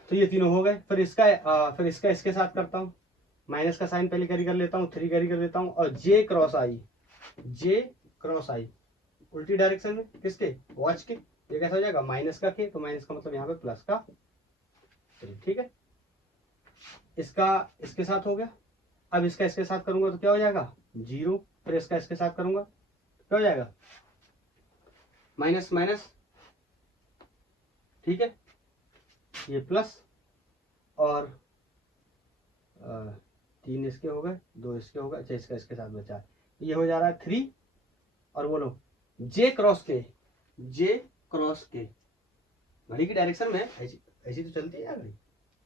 तो ये तीनों हो गए। फिर इसका इसके साथ करता हूँ, माइनस का साइन पहले कैरी कर लेता हूँ, 3 कैरी कर लेता हूँ और जे क्रॉस आई, जे क्रॉस आई उल्टी डायरेक्शन में किसके वॉच के, ये कैसा हो जाएगा माइनस का के, तो माइनस का मतलब यहाँ पे प्लस का 3, ठीक है। इसका इसके साथ हो गया। अब इसका इसके साथ करूंगा तो क्या हो जाएगा 0। फिर इसका इसके साथ करूंगा तो क्या हो जाएगा माइनस माइनस, ठीक है ये प्लस और 3 इसके हो गए, 2 इसके हो गए, अच्छा इसका इसके साथ बचा, ये हो जा रहा है 3, और बोलो J cross K, J cross के, घड़ी की डायरेक्शन में ऐसी ऐसी तो चलती है यार घड़ी,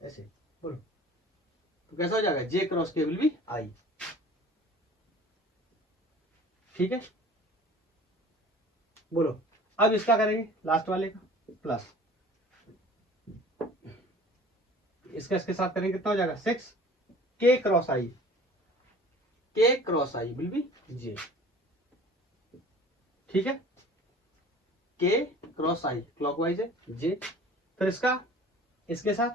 ऐसे बोलो, तो कैसा हो जाएगा, जे क्रॉस के विल बी आई। ठीक है, बोलो अब इसका करेंगे लास्ट वाले का प्लस, इसका इसके साथ करेंगे कितना हो जाएगा 6, के cross I, K cross I will be J. ठीक है, के क्रॉस आई क्लॉकवाइज है जे, फिर इसका इसके साथ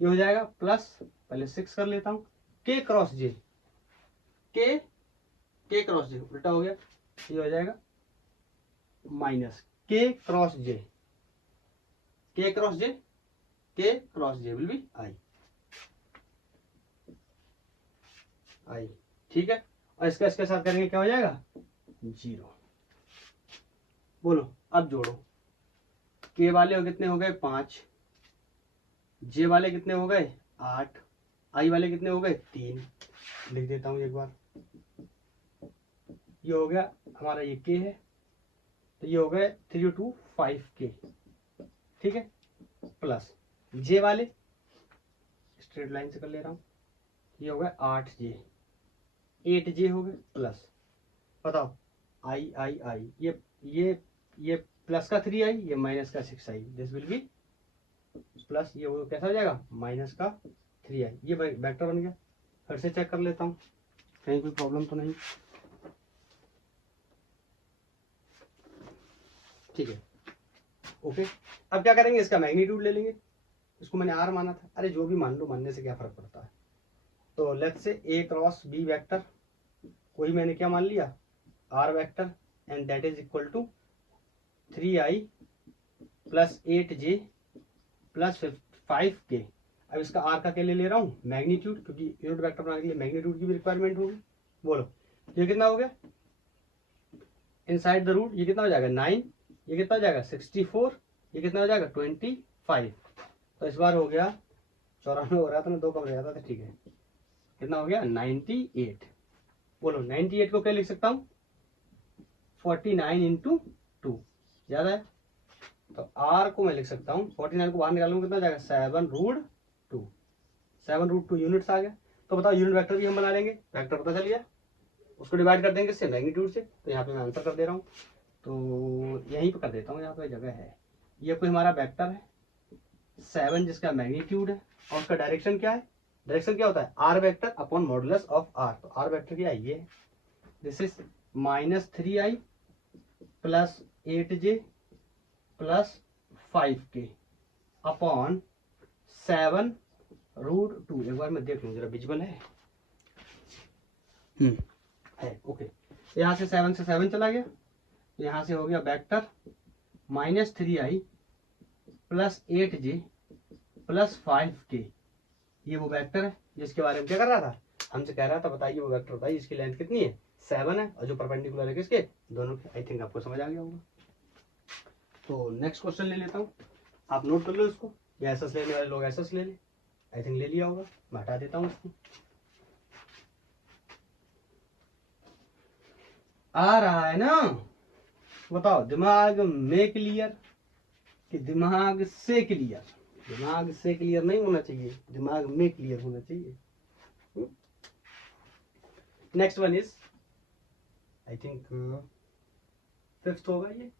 ये हो जाएगा प्लस, पहले 6 कर लेता हूं, के क्रॉस जे, के क्रॉस जे उल्टा हो गया, ये हो जाएगा माइनस के cross J, K cross J, K cross J will be I, I. ठीक है, और इसका इसके साथ करेंगे क्या हो जाएगा 0। बोलो अब जोड़ो, के वाले हो कितने हो गए 5, जे वाले कितने हो गए 8, आई वाले कितने हो गए 3, लिख देता हूं एक बार, ये हो गया हमारा ये के है, तो ये हो गए 3 2 5 के। ठीक है, प्लस जे वाले स्ट्रेट लाइन से कर ले रहा हूं, ये हो गए 8 जे, 8 जे हो गए, प्लस बताओ आई आई आई, ये प्लस का 3 आई, ये माइनस का 6 आई, दिस विल बी प्लस, ये वो कैसा हो जाएगा माइनस का 3 आई, ये वेक्टर बन गया। फिर से चेक कर लेता हूं कहीं कोई प्रॉब्लम तो नहीं। ठीक है, ओके, अब क्या करेंगे, इसका मैग्नीट्यूड ले लेंगे, इसको मैंने आर माना था, अरे जो भी मान लो, मानने से क्या फर्क पड़ता है। तो let's say A cross B vector, कोई मैंने क्या मान लिया R vector, and that is equal to 3i plus 8j plus 5k। अब इसका आर का क्या ले रहा हूं मैग्नीट्यूड, क्योंकि यूनिट वेक्टर बनाने के लिए मैग्नीट्यूड की भी रिक्वायरमेंट होगी। बोलो ये कितना हो गया इनसाइड द रूट, ये कितना हो जाएगा 9, ये कितना हो जाएगा 64, ये कितना हो जाएगा 25। तो इस बार हो गया 94 हो रहा था ना, 2 कम रह जाता था। ठीक है, कितना हो गया 98। बोलो 98 को क्या लिख सकता हूँ 49 इंटू 2, ज्यादा है तो आर को मैं लिख सकता हूँ 49 को बाहर निकालूंगा कितना जाएगा 7√2, 7√2 यूनिट्स आ गया। तो बताओ यूनिट वेक्टर भी हम बना लेंगे, वेक्टर पता चल गया, उसको डिवाइड कर देंगे इससे मैग्नीट्यूड से। तो यहाँ पे मैं आंसर कर दे रहा हूँ, तो यहीं पे कर देता हूँ, यहाँ पे जगह है। ये कोई हमारा वेक्टर है 7 जिसका मैग्नीट्यूड है, और उसका डायरेक्शन क्या है, डायरेक्शन क्या होता है are vector upon modulus of R. तो आर वेक्टर क्या है ये, this is -3i plus 8j plus 5k upon 7√2। एक बार मैं देख लूँ जरा विजुअल है, ओके। यहाँ से 7 से 7 चला गया, यहाँ से हो गया vector -3i plus 8j plus 5k। ये वो वेक्टर है जिसके बारे में क्या कर रहा था, हमसे कह रहा था बताइए वो वेक्टर बताइए इसकी लेंथ कितनी है 7 है, और जो परपेंडिकुलर है किसके दोनों के। आई थिंक आपको समझ आ गया होगा। तो नेक्स्ट क्वेश्चन ले लेता हूँ, आप नोट कर लो इसको, या एसएस लेने वाले लोग एसएस ले ले, आई थिंक ले लिया होगा। मैं हटा देता हूँ इसको। आ रहा है ना, बताओ दिमाग में क्लियर कि दिमाग से क्लियर, दिमाग से क्लियर नहीं होना चाहिए, दिमाग में क्लियर होना चाहिए। Next one is I think 5th होगा ये,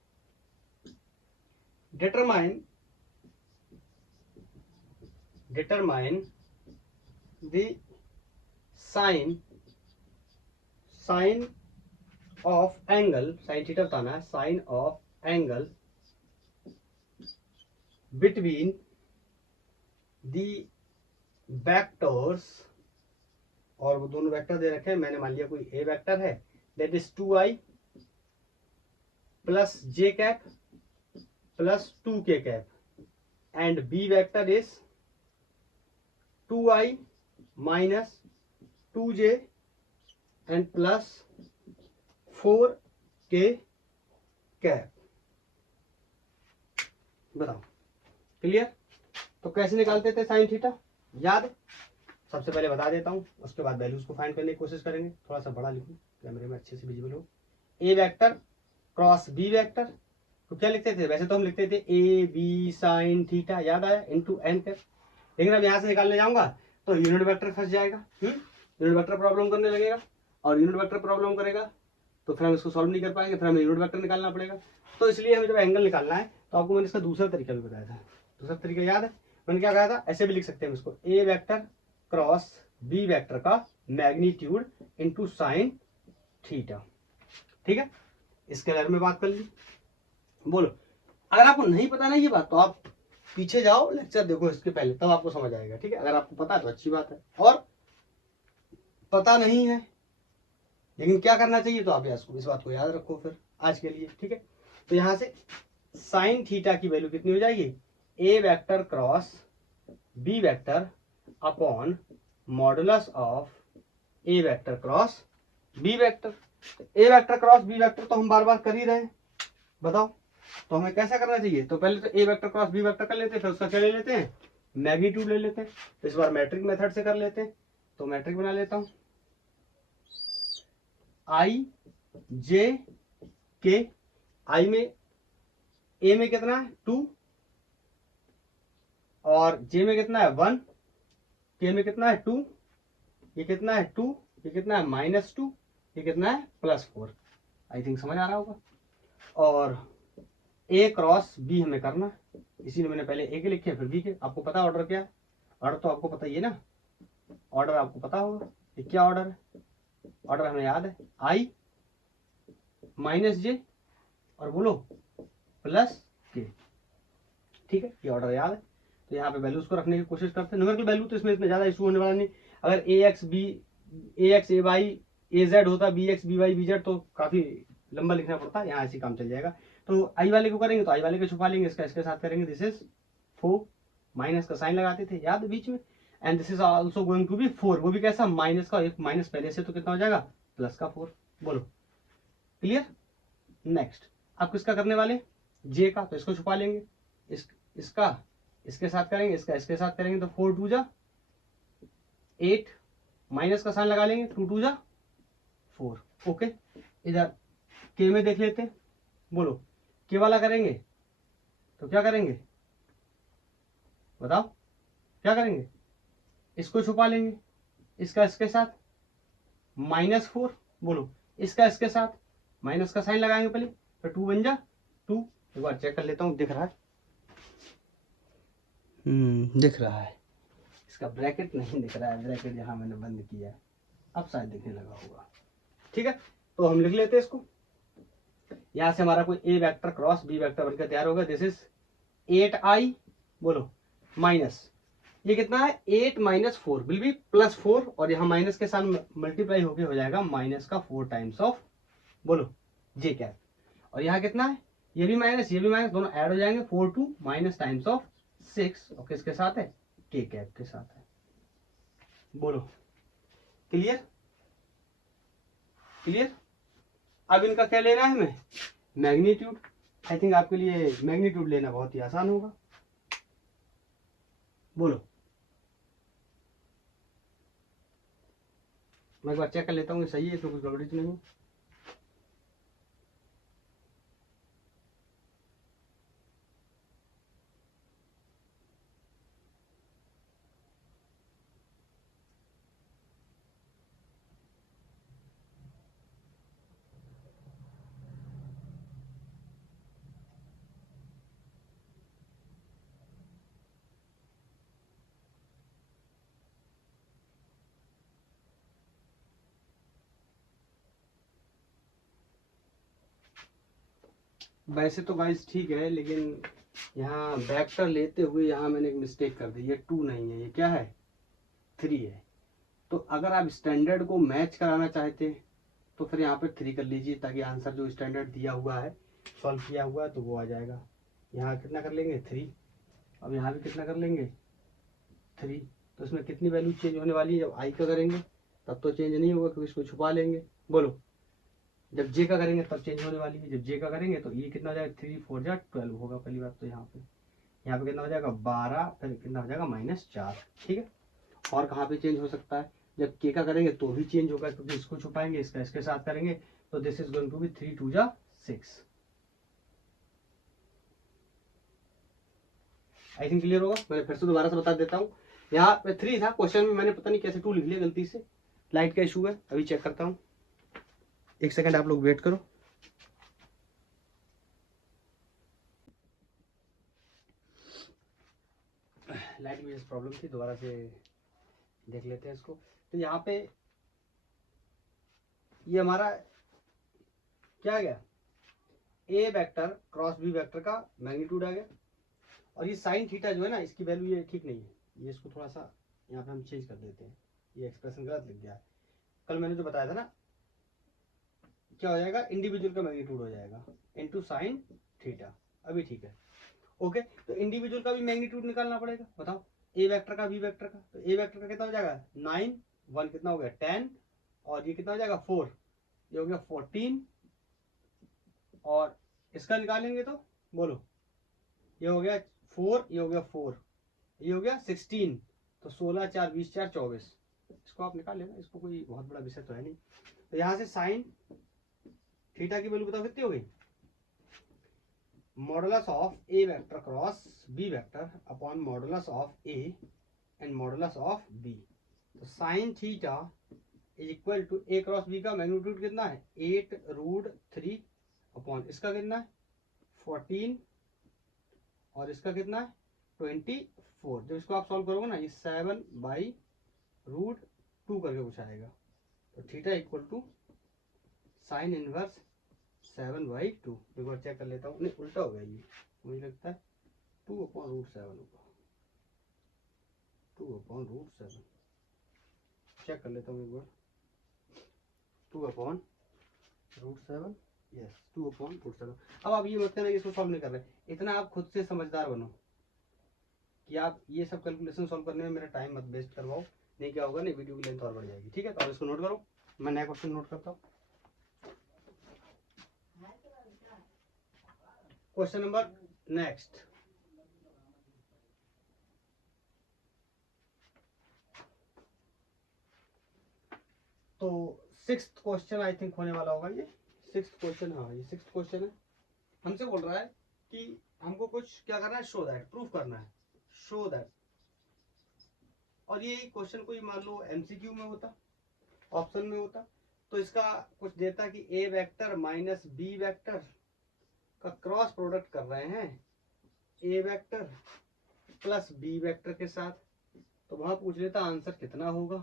determine the sine of angle, sin theta बताना है, sin of angle between the vectors, और वो दोनों वेक्टर दे रखे हैं, मैंने मान लिया कोई ए वेक्टर है that is 2i plus j cap plus 2k cap, and b vector is 2i minus 2j and plus 4k cap. बताओ क्लियर। तो कैसे निकालते थे साइन थीटा, याद सबसे पहले बता देता हूँ, उसके बाद वैल्यूज को फाइंड करने की कोशिश करेंगे। थोड़ा सा बड़ा लिखूँ, कैमरे में अच्छे से विजिबल हो। ए वेक्टर क्रॉस बी वेक्टर, तो क्या लिखते थे? वैसे तो हम लिखते थे ए बी साइन थीटा, याद आया, इंटू एन कर। लेकिन अब यहाँ से निकालने जाऊंगा तो यूनिट वेक्टर फंस जाएगा, यूनिट वेक्टर प्रॉब्लम करने लगेगा, और यूनिट वेक्टर प्रॉब्लम करेगा तो फिर हम इसको सॉल्व नहीं कर पाएंगे, फिर हमें यूनिट वेक्टर निकालना पड़ेगा। तो इसलिए हमें जब एंगल निकालना है तो आपको मैंने इसका दूसरा तरीका भी बताया था। दूसरा तरीका याद है मैंने क्या कहा था? ऐसे भी लिख सकते हैं इसको, ए वेक्टर क्रॉस बी वेक्टर का मैग्नीट्यूड इंटू साइन थीटा। ठीक है, इसके बारे में बात कर ली। बोलो, अगर आपको नहीं पता ना ये बात तो आप पीछे जाओ, लेक्चर देखो इसके पहले, तब आपको समझ आएगा। ठीक है, अगर आपको पता है तो अच्छी बात है, और पता नहीं है लेकिन क्या करना चाहिए तो आप इस बात को याद रखो फिर आज के लिए। ठीक है, तो यहां से साइन थीटा की वैल्यू कितनी हो जाएगी? A vector cross B vector upon modulus of A vector cross B vector. A vector cross B vector तो हम बार बार कर ही रहे हैं, बताओ तो हमें कैसा करना चाहिए? तो पहले तो ए वेक्टर क्रॉस बी वेक्टर कर लेते हैं, फिर उसका क्या ले लेते हैं? मैग्नीट्यूड ले लेते हैं। तो इस बार मैट्रिक मेथड से कर लेते हैं, तो मैट्रिक बना लेता हूं, आई जे के। आई में ए में कितना है? 2, और जे में कितना है? 1, के में कितना है? 2, ये कितना है? 2, ये कितना है? -2, ये कितना है? +4। आई थिंक समझ आ रहा होगा। और ए क्रॉस बी हमें करना, इसीलिए मैंने पहले ए के लिखे फिर बी के। आपको पता ऑर्डर क्या है? ऑर्डर तो आपको पता ही है ना, ऑर्डर आपको पता होगा ये क्या ऑर्डर है। ऑर्डर हमें याद है, आई -j और बोलो +k। ठीक है, ये ऑर्डर याद है। तो यहाँ पे वैल्यूज को रखने की कोशिश करते हैं। न्यूमेरिकल वैल्यू तो इसमें ज्यादा इशू होने वाला नहीं। अगर A X A Y A Z होता, B X B Y B Z, तो काफी लंबा लिखना पड़ता है। यहाँ ऐसी काम चल जाएगा। तो आई वाले को करेंगे तो आई वाले को छुपा लेंगे, इसका इसके साथ करेंगे। दिस इज 4, माइनस का साइन लगाते थे याद है बीच में। And this is also going to be 4, वो भी कैसा? माइनस का, एक माइनस पहले से तो कितना हो जाएगा? प्लस का 4। बोलो क्लियर? नेक्स्ट आप किसका करने वाले? जे का, तो इसको छुपा लेंगे, इसका इसके साथ करेंगे, इसका इसके साथ करेंगे, तो 4 2 जा 8, माइनस का साइन लगा लेंगे, 2 2 जा 4। ओके, इधर के में देख लेते हैं। बोलो के वाला करेंगे तो क्या करेंगे? बताओ क्या करेंगे? इसको छुपा लेंगे, इसका इसके साथ -4। बोलो इसका इसके साथ माइनस का साइन लगाएंगे पहले, तो 2 बन जा 2। एक बार चेक कर लेता हूँ, दिख रहा है? दिख रहा है। इसका ब्रैकेट नहीं दिख रहा है, ब्रैकेट जहां मैंने बंद किया है, अब शायद दिखने लगा होगा। ठीक है, तो हम लिख लेते हैं इसको। यहां से हमारा कोई ए वेक्टर क्रॉस बी वेक्टर बनकर तैयार होगा। दिस इज 8i, बोलो माइनस, ये कितना है? 8 - 4 विल बी +4, और यहाँ माइनस के साथ मल्टीप्लाई होके हो जाएगा -4 टाइम्स ऑफ, बोलो जे कैप। और यहाँ कितना है? ये भी माइनस ये भी माइनस, दोनों ऐड हो जाएंगे, 4 2 माइनस टाइम्स ऑफ 6, और किसके साथ है? के कैप के साथ है। बोलो क्लियर? क्लियर? अब इनका क्या लेना है हमें? मैग्नीट्यूड। आई थिंक आपके लिए मैग्नीट्यूड लेना बहुत ही आसान होगा। बोलो, मैं एक बार चेक कर लेता हूँ सही है तो कुछ गड़बड़ी तो नहीं है। वैसे तो गाइस ठीक है, लेकिन यहाँ वेक्टर लेते हुए यहाँ मैंने एक मिस्टेक कर दी। ये 2 नहीं है, ये क्या है? 3 है। तो अगर आप स्टैंडर्ड को मैच कराना चाहते हैं तो फिर यहाँ पे 3 कर लीजिए, ताकि आंसर जो स्टैंडर्ड दिया हुआ है, सॉल्व किया हुआ है, तो वो आ जाएगा। यहाँ कितना कर लेंगे? 3। अब यहाँ भी कितना कर लेंगे? 3। तो इसमें कितनी वैल्यू चेंज होने वाली है? जब आई का करेंगे तब तो चेंज नहीं होगा, क्योंकि इसको छुपा लेंगे। बोलो, जब जे का करेंगे तब चेंज होने वाली है। जब जे का करेंगे तो ये कितना हो जाएगा? 3 4 जा 12 होगा पहली बात तो। यहाँ पे कितना हो जाएगा? 12, फिर कितना हो जाएगा? -4। ठीक है, और कहाँ पे चेंज हो सकता है, जब के का करेंगे तो भी चेंज होगा, क्योंकि इसको छुपाएंगे, इसका इसके साथ करेंगे, तो this is going to be 3 2 जा 6। आई थिंक क्लियर होगा। मैं फिर से दोबारा से बता देता हूँ, यहाँ पे 3 था क्वेश्चन में, मैंने पता नहीं कैसे 2 लिख लिया गलती से, लाइट का इशू है, अभी चेक करता हूँ, एक सेकंड आप लोग वेट करो। लाइट की प्रॉब्लम थी, दोबारा से देख लेते हैं इसको। तो यहाँ पे ये हमारा क्या आ गया, ए वेक्टर क्रॉस बी वेक्टर का मैग्नीट्यूड आ गया, और ये साइन थीटा जो है ना, इसकी वैल्यू ये ठीक नहीं है, ये इसको थोड़ा सा यहाँ पे हम चेंज कर देते हैं, ये एक्सप्रेशन गलत लिख दिया है। कल मैंने जो बताया था ना, क्या हो जाएगा, इंडिविजुअल का मैग्नीट्यूड हो जाएगा इनटू साइन थीटा, अभी ठीक है। ओके, तो इंडिविजुअल का भी मैग्नीट्यूड निकालना पड़ेगा, बताओ, ए वेक्टर का बी वेक्टर का, तो ए वेक्टर का कितना हो जाएगा 9, 1 कितना हो गया 10, और ये कितना हो जाएगा 4, ये हो गया 14, और इसका निकालेंगे तो बोलो, ये हो गया 4, ये हो गया 4, ये हो गया 16, तो 16 4 20 4 24, इसको आप निकाल लेना, इसको कोई बहुत बड़ा विषय तो है नहीं। तो यहाँ से साइन थीटा की वैल्यू बताओ कितनी हो गई, modulus of A vector cross B vector upon modulus of A and modulus of B. तो sine theta is equal to A cross B का मैग्नीट्यूड कितना है 8√3 अपॉन इसका कितना है 14, और इसका कितना है 24। जब इसको आप सॉल्व करोगे ना, ये 7/√2 करके कुछ आएगा, तो theta equal to sine inverse 7/2। एक बार चेक कर लेता हूँ, नहीं उल्टा हो गया ये, मुझे लगता है 2/√7 होगा, 2/√7, चेक कर लेता हूँ एक बार, 2/√7, यस 2/√7। अब आप ये मत करना कि इसको सॉल्व नहीं कर रहे, इतना आप खुद से समझदार बनो कि आप ये सब कैलकुलेशन सॉल्व करने में मेरा टाइम मत वेस्ट करवाओ, नहीं क्या होगा, नहीं वीडियो की लेंथ और बढ़ जाएगी। ठीक है, तो आप इसको नोट करो, मैं नया क्वेश्चन नोट करता हूँ। क्वेश्चन नंबर नेक्स्ट, तो 6th क्वेश्चन आई थिंक होने वाला होगा, ये 6th क्वेश्चन, हाँ ये 6th क्वेश्चन है। हमसे बोल रहा है कि हमको कुछ क्या करना है, शो दैट, प्रूफ करना है, शो दैट, और ये क्वेश्चन कोई मान लो एमसीक्यू में होता, ऑप्शन में होता, तो इसका कुछ देता कि A vector minus B vector का क्रॉस प्रोडक्ट कर रहे हैं A vector plus B vector के साथ, तो वहां पूछ लेता आंसर कितना होगा,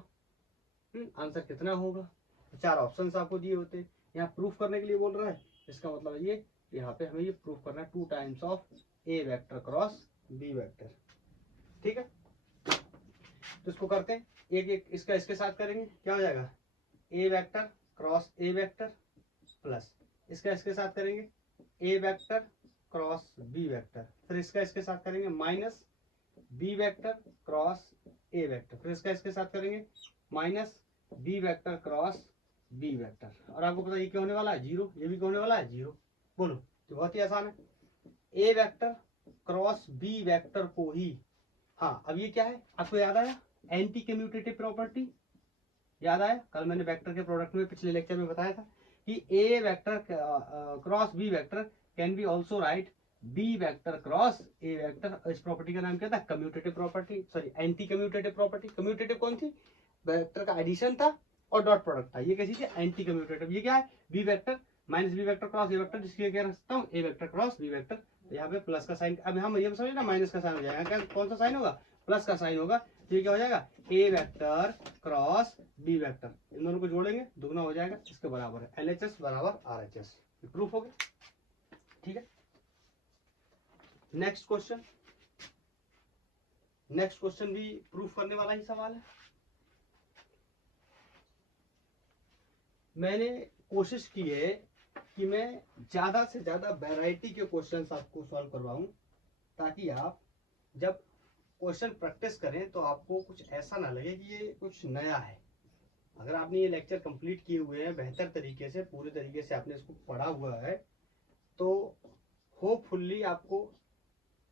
आंसर कितना होगा, तो 4 ऑप्शंस आपको दिए होते, यहाँ प्रूफ करने के लिए बोल रहा है, इसका मतलब ये यहाँ पे हमें ये प्रूफ करना है 2 times of A vector cross B vector. ठीक है, तो इसको करते हैं, एक एक इसका इसके साथ करेंगे, क्या हो जाएगा A vector cross A vector plus इसका इसके साथ करेंगे A vector cross B vector, फिर इसका इसके साथ करेंगे माइनस बी वेक्टर क्रॉस ए वेक्टर, फिर इसका इसके साथ करेंगे minus B vector cross B vector, और आपको पता ये क्या होने वाला है 0, ये भी क्या होने वाला है 0। बोलो, तो बहुत ही आसान है, A vector cross B vector को ही, हाँ अब ये क्या है आपको याद आया, एंटी कम्यूटेटिव प्रॉपर्टी याद आया, कल मैंने वेक्टर के प्रोडक्ट में पिछले लेक्चर में बताया था कि A vector cross B vector can be also write B vector cross A vector. इस प्रॉपर्टी का नाम क्या था, commutative property, sorry anti commutative property. Commutative कौन थी, वेक्टर का एडिशन था और डॉट प्रोडक्ट था, ये कैसी थी एंटी कम्यूटेटिव। ये क्या है, b vector minus B vector cross ए वेक्टर, जिसकी क्या रख सकता हूँ ए वेक्टर क्रॉस बी वेक्टर, तो यहाँ पे प्लस का साइन, अब हम ये समझे ना माइनस का साइन हो जाएगा, क्या कौन सा साइन होगा, प्लस का साइन होगा, तो ये क्या हो जाएगा A vector cross B vector, इन दोनों को जोड़ेंगे दुगना हो जाएगा, इसके बराबर है LHS बराबर RHS, प्रूफ हो गया। ठीक है, नेक्स्ट क्वेश्चन, नेक्स्ट क्वेश्चन भी प्रूफ करने वाला ही सवाल है। मैंने कोशिश की है कि मैं ज्यादा से ज्यादा वैरायटी के क्वेश्चंस आपको सॉल्व करवाऊं, ताकि आप जब क्वेश्चन प्रैक्टिस करें तो आपको कुछ ऐसा ना लगे कि ये कुछ नया है। अगर आपने ये लेक्चर कंप्लीट किए हुए हैं बेहतर तरीके से, पूरे तरीके से आपने इसको पढ़ा हुआ है, तो होपफुली आपको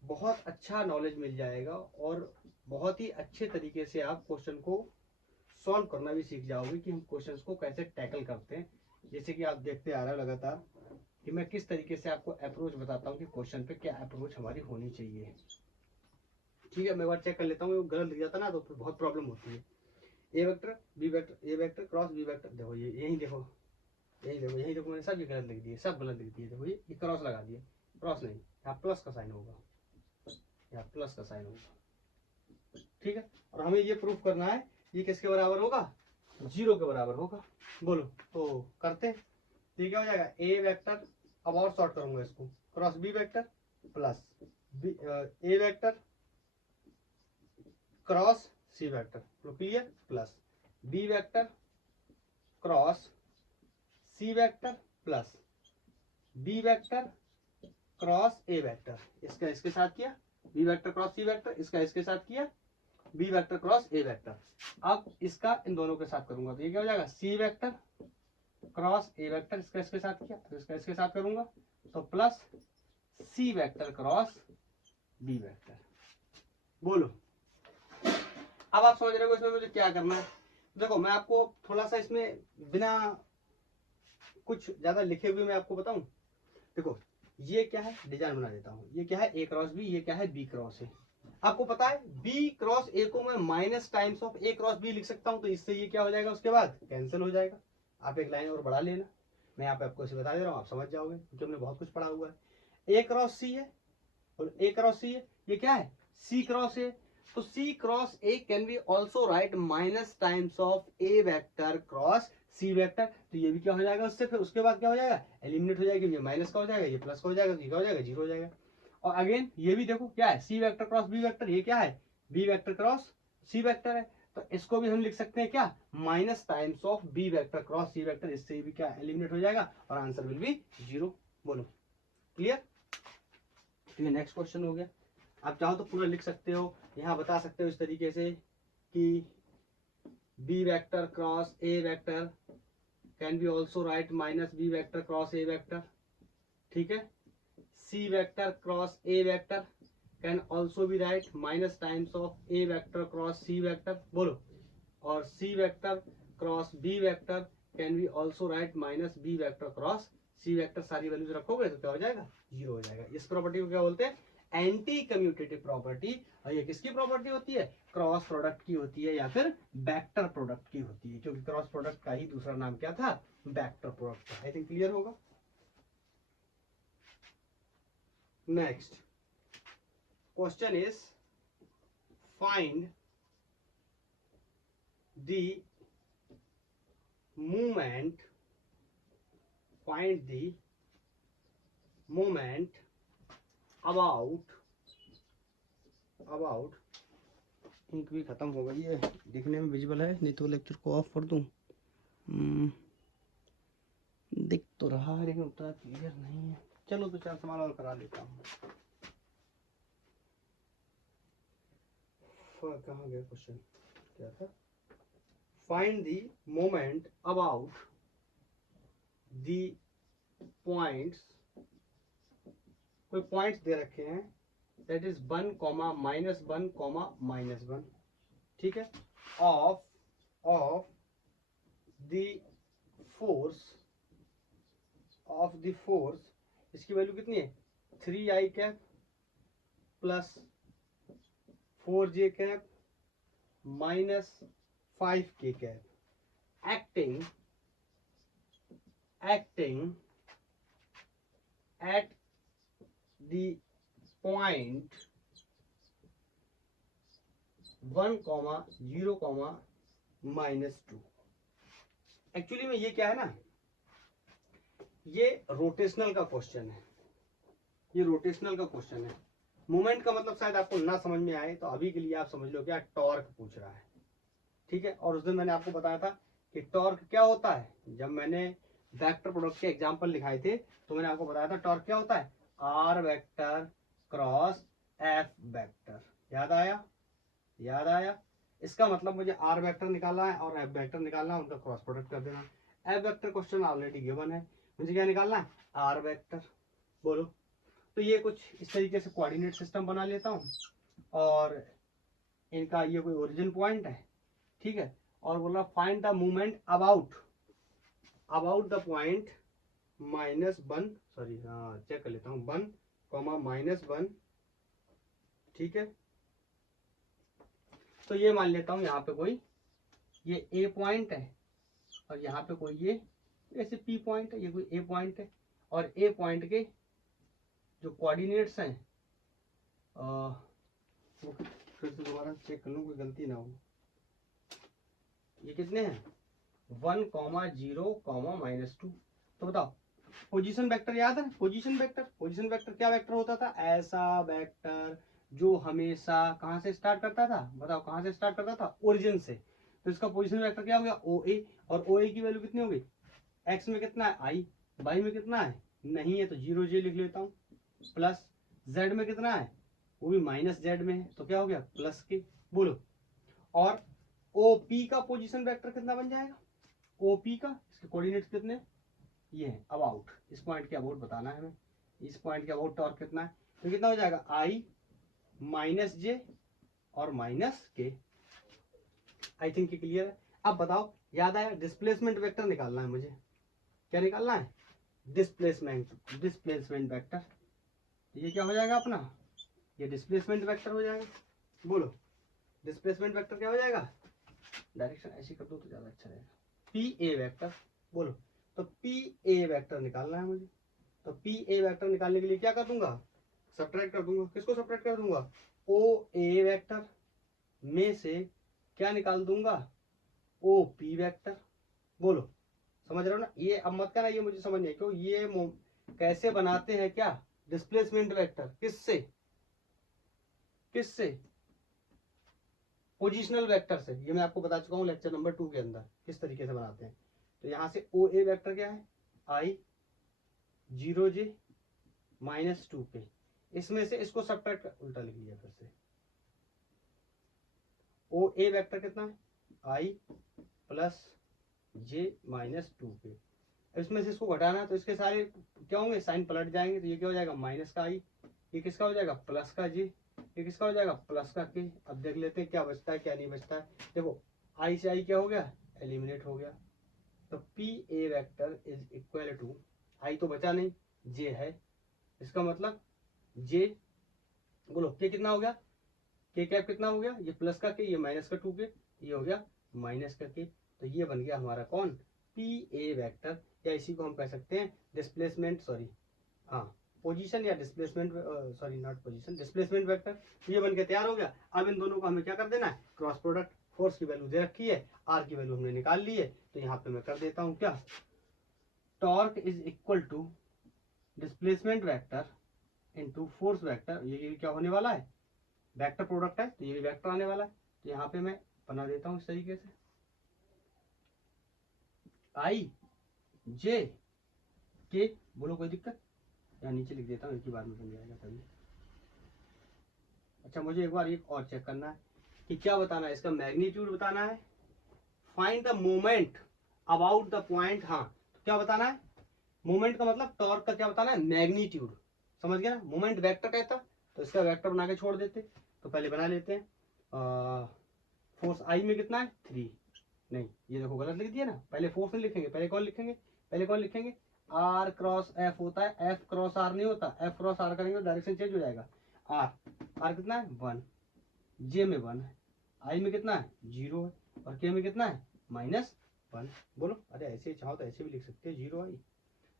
बहुत अच्छा नॉलेज मिल जाएगा और बहुत ही अच्छे तरीके से आप क्वेश्चन को सॉल्व करना भी सीख जाओगे कि हम क्वेश्चंस को कैसे टैकल करते हैं। जैसे कि आप देखते आ रहे हो लगातार कि मैं किस तरीके से आपको अप्रोच बताता हूँ कि क्वेश्चन पे क्या अप्रोच हमारी होनी चाहिए। ठीक है, मैं बार चेक कर लेता हूँ, गलत लिख जाता ना तो फिर बहुत प्रॉब्लम होती है। A vector B vector, A vector cross B vector, देखो ये यही देखो, यही देखो मैंने सब ये गलत लिख दिए, सब गलत लिख दिए। देखो ये क्रॉस लगा दिए, क्रॉस नहीं, यहाँ प्लस का साइन होगा, यहाँ प्लस का साइन होगा। ठीक है, और हमें ये प्रूफ करना है ये किसके बराबर होगा, 0 के बराबर होगा। बोलो तो करते हैं। तो क्या हो जाएगा, ए वेक्टर, अब और शॉर्ट करूंगा इसको, cross B vector plus a vector cross C vector, clear, plus B vector cross C vector plus B vector cross A vector, इसका इसके साथ किया, बी वेक्टर क्रॉस सी वेक्टर, इसका इसके साथ किया, बी वेक्टर क्रॉस ए वेक्टर। अब इसका इन दोनों के साथ करूंगा तो ये क्या हो जाएगा, सी वेक्टर क्रॉस ए वेक्टर, इसका इसके साथ किया तो इसका इसके साथ करूंगा तो प्लस सी वेक्टर क्रॉस बी वेक्टर। बोलो अब आप समझ रहे हो इसमें मुझे क्या करना है। देखो मैं आपको थोड़ा सा इसमें बिना कुछ ज्यादा लिखे हुए मैं आपको बताऊं। देखो ये क्या है, डिजाइन बना देता हूं, ये क्या है ए क्रॉस बी, ये क्या है बी क्रॉस ए। आपको पता है बी क्रॉस ए को मैं minus times of A cross b लिख सकता हूं, तो इससे ये क्या हो जाएगा, उसके बाद कैंसिल हो जाएगा। आप एक लाइन और बढ़ा लेना, मैं यहाँ पे आपको इसे बता दे रहा हूँ, आप समझ जाओगे क्योंकि हमने बहुत कुछ पढ़ा हुआ है। ए क्रॉस सी है और ए क्रॉस सी है, ये क्या है सी क्रॉस ए, तो C cross A can be also write minus times of A vector cross C vector, तो ये भी क्या हो जाएगा उससे, फिर उसके बाद क्या हो जाएगा, एलिमिनेट हो जाएगा, ये माइनस का हो जाएगा, ये प्लस का हो जाएगा, तो ये क्या हो जाएगा, 0 हो जाएगा। और अगेन ये भी देखो क्या है, सी वेक्टर क्रॉस बी वेक्टर, ये क्या है बी वेक्टर क्रॉस सी वेक्टर है, तो इसको भी हम लिख सकते हैं क्या, minus times of B vector cross C vector, इससे भी क्या एलिमिनेट हो जाएगा और आंसर विल बी 0। बोलो क्लियर। तो ये नेक्स्ट क्वेश्चन हो गया। आप चाहो तो पूरा लिख सकते हो, यहाँ बता सकते हो इस तरीके से कि B vector cross A vector can be also write minus B vector cross A vector. ठीक है, सी vector cross A vector can also be write minus times of A vector cross C vector. बोलो, और C vector cross B vector can be also write minus B vector cross C vector. सारी values रखोगे तो क्या हो जाएगा, 0 हो जाएगा। इस प्रॉपर्टी को क्या बोलते हैं, एंटी कम्यूटेटिव प्रॉपर्टी। और ये किसकी प्रॉपर्टी होती है, क्रॉस प्रोडक्ट की होती है या फिर वेक्टर प्रोडक्ट की होती है, क्योंकि क्रॉस प्रोडक्ट का ही दूसरा नाम क्या था, वेक्टर प्रोडक्ट था। आई थिंक क्लियर होगा। Next question is find the moment, find the moment about ink भी खत्म हो गई है, दिखने में विजिबल है, नहीं तो लेक्चर को ऑफ कर दूं। दिख तो रहा है लेकिन उतना क्लियर नहीं है। चलो तो चार सवाल और करा लेता हूँ। कहाँ गया क्वेश्चन, क्या था, find the moment about the points, कोई पॉइंट्स दे रखे हैं, दैट इज 1, -1, -1, ठीक है, ऑफ द फोर्स, इसकी वैल्यू कितनी है, 3i cap plus 4j cap minus 5k cap, acting at the point 1, 0, -2। Actually में ये क्या है ना, ये रोटेशनल का क्वेश्चन है, ये रोटेशनल का क्वेश्चन है। मोमेंट का मतलब शायद आपको ना समझ में आए, तो अभी के लिए आप समझ लो क्या टॉर्क पूछ रहा है। ठीक है, और उस दिन मैंने आपको बताया था कि टॉर्क क्या होता है, जब मैंने वेक्टर प्रोडक्ट के एग्जांपल लिखाए थे तो मैंने आपको बताया था टॉर्क क्या होता है, are vector cross f vector. याद आया। इसका मतलब मुझे आर वेक्टर निकालना है और एफ वेक्टर निकालना है, उनका क्रॉस प्रोडक्ट कर देना। F vector question already given है, मुझे क्या निकालना है, आर वेक्टर। बोलो, तो ये कुछ इस तरीके से कोऑर्डिनेट सिस्टम बना लेता हूँ और इनका ये कोई ओरिजिन पॉइंट है, ठीक है। और बोल रहा find the movement about the point -1, sorry हाँ चेक कर लेता हूँ, 1, -1, ठीक है। तो ये मान लेता हूँ यहाँ पे कोई ये ए पॉइंट है और यहाँ पे कोई ये ऐसे पी पॉइंट है, ये कोई ए पॉइंट है और ए पॉइंट के जो कोऑर्डिनेट्स हैं वो फिर से दोबारा चेक कर लूँ कोई गलती ना हो। ये कितने हैं 1, 0, -2। तो बताओ पोजीशन वेक्टर याद है, पोजीशन वेक्टर क्या वेक्टर होता था, ऐसा वेक्टर जो हमेशा कहां से स्टार्ट करता था, बताओ कहां से स्टार्ट करता था, ओरिजिन से। तो इसका पोजीशन वेक्टर क्या हो गया ओ ए, और ओ ए की वैल्यू कितनी होगी, एक्स में कितना है आई, वाई में कितना है नहीं है तो 0 j लिख लेता हूँ, प्लस जेड में कितना है वो भी -z में है तो क्या हो गया प्लस के, बोलो। और OP का पोजीशन वेक्टर कितना बन जाएगा, OP का इसके कोऑर्डिनेट्स कितने ये है अबाउट, इस पॉइंट के अबाउट बताना है हमें, इस पॉइंट के अबाउट टॉर्क कितना है, तो कितना हो जाएगा आई -j और -k। आई थिंक ये क्लियर है। अब बताओ याद आया, डिस्प्लेसमेंट वेक्टर निकालना है मुझे, क्या निकालना है, डिस्प्लेसमेंट वेक्टर। ये क्या हो जाएगा अपना, ये डिस्प्लेसमेंट वेक्टर हो जाएगा, बोलो डिस्प्लेसमेंट वेक्टर क्या हो जाएगा, डायरेक्शन ऐसी कर दो तो ज्यादा अच्छा रहेगा, पी ए वेक्टर, बोलो। तो पी ए वेक्टर निकालना है मुझे, तो पी ए वेक्टर निकालने के लिए क्या कर दूंगा, सब्ट्रैक्ट कर दूंगा, किसको सब्ट्रैक्ट कर दूंगा, ओ ए वेक्टर में से क्या निकाल दूंगा, ओ पी वेक्टर, बोलो समझ रहे हो ना। ये अब मत करना, ये मुझे समझ नहीं क्यों ये कैसे बनाते हैं क्या, डिस्प्लेसमेंट वेक्टर किससे किससे, पोजिशनल वेक्टर से। ये मैं आपको बता चुका हूँ लेक्चर नंबर 2 के अंदर किस तरीके से बनाते हैं। तो यहां से ओ ए वेक्टर क्या है, आई 0 j -2k, इसमें से इसको सब्ट्रैक्ट उल्टा लिख लिया फिर से, ओ ए वेक्टर कितना है आई +j -2k, इसमें से इसको घटाना है तो इसके सारे क्या होंगे साइन पलट जाएंगे, तो ये क्या हो जाएगा माइनस का आई, ये किसका हो जाएगा प्लस का जे, ये किसका हो जाएगा प्लस का के। अब देख लेते हैं क्या बचता है क्या नहीं बचता है, देखो आई से आई क्या हो गया एलिमिनेट हो गया, तो P A vector is equal to, I तो बचा नहीं जे है, इसका मतलब जे, बोलो के कितना हो गया, के कैप कितना हो गया, ये प्लस का के, ये माइनस का 2k, ये हो गया माइनस का के। तो ये बन गया हमारा कौन, पी ए वेक्टर, या इसी को हम कह सकते हैं डिस्प्लेसमेंट, सॉरी हाँ पोजीशन या displacement, sorry not position, displacement vector. ये बन के तैयार हो गया। अब इन दोनों को हमें क्या कर देना है, क्रॉस प्रोडक्ट, फोर्स की वैल्यू दे रखी है, आर की वैल्यू हमने निकाल ली है, तो यहाँ पे मैं कर देता हूँ क्या, torque is equal to displacement vector into force vector. ये क्या होने वाला है, वेक्टर प्रोडक्ट है तो ये भी वेक्टर आने वाला है, तो यहाँ पे मैं बना देता हूँ इस तरीके से, आई जे के, बोलो कोई दिक्कत, या नीचे लिख देता हूँ एक ही बार में बन जाएगा तभी। अच्छा मुझे एक बार एक और चेक करना है कि क्या बताना है, इसका मैग्नीट्यूड बताना है, find the moment about the point, हाँ तो क्या बताना है, मोमेंट का मतलब टॉर्क का क्या बताना है मैग्नीट्यूड, समझ गया ना, मोमेंट वेक्टर कहता तो इसका वेक्टर बना के छोड़ देते, तो पहले बना लेते हैं, फोर्स आई में कितना है 3, नहीं ये देखो गलत लिख दिया ना, पहले फोर्स नहीं लिखेंगे, पहले कौन लिखेंगे, पहले कौन लिखेंगे, आर क्रॉस एफ होता है, एफ क्रॉस आर नहीं होता, एफ क्रॉस आर करेंगे तो डायरेक्शन चेंज हो जाएगा, आर, आर कितना है 1, जे में 1 है, आई में कितना है 0 है, और के में कितना है -1, बोलो, अरे ऐसे चाहो तो ऐसे भी लिख सकते हैं 0 आई,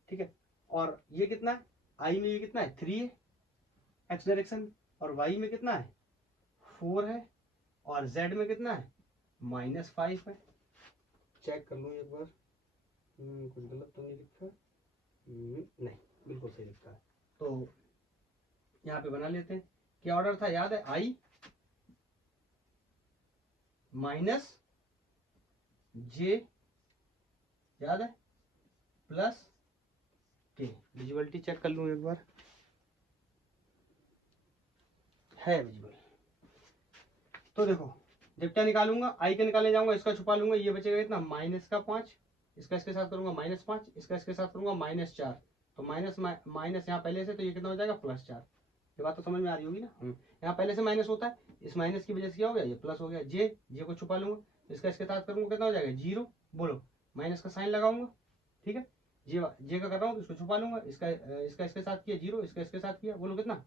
ठीक है। और ये कितना है, आई में ये कितना है 3 है एक्स डायरेक्शन, और वाई में कितना है 4 है, और जेड में कितना है -5 है। चेक कर लूँ एक बार, कुछ गलत तो नहीं लिखा, नहीं बिल्कुल सही लिखा है। तो यहाँ पे बना लेते हैं, क्या ऑर्डर था याद है, आई -j याद है प्लस के, विजुअलिटी चेक कर लूँ एक बार, है विजुअल। तो देखो जब क्या निकालूंगा, आई के निकालने जाऊंगा, इसका छुपा लूंगा, ये बचेगा इतना -5, इसका इसके साथ करूंगा -5, इसका इसके साथ करूंगा -4, तो माइनस माइनस यहाँ पहले से, तो ये कितना हो जाएगा +4। ये बात तो समझ में आ रही होगी ना। यहाँ पहले से माइनस होता है, इस माइनस की वजह से क्या हो गया, ये प्लस हो गया। जे को छुपा लूंगा, इसका इसके साथ करूंगा, कितना हो जाएगा 0। बोलो, माइनस का साइन लगाऊंगा, ठीक है। जे का कर रहा हूँ तो इसको छुपा लूंगा, इसका इसके साथ किया 0, इसका इसके साथ किया, बोलो कितना,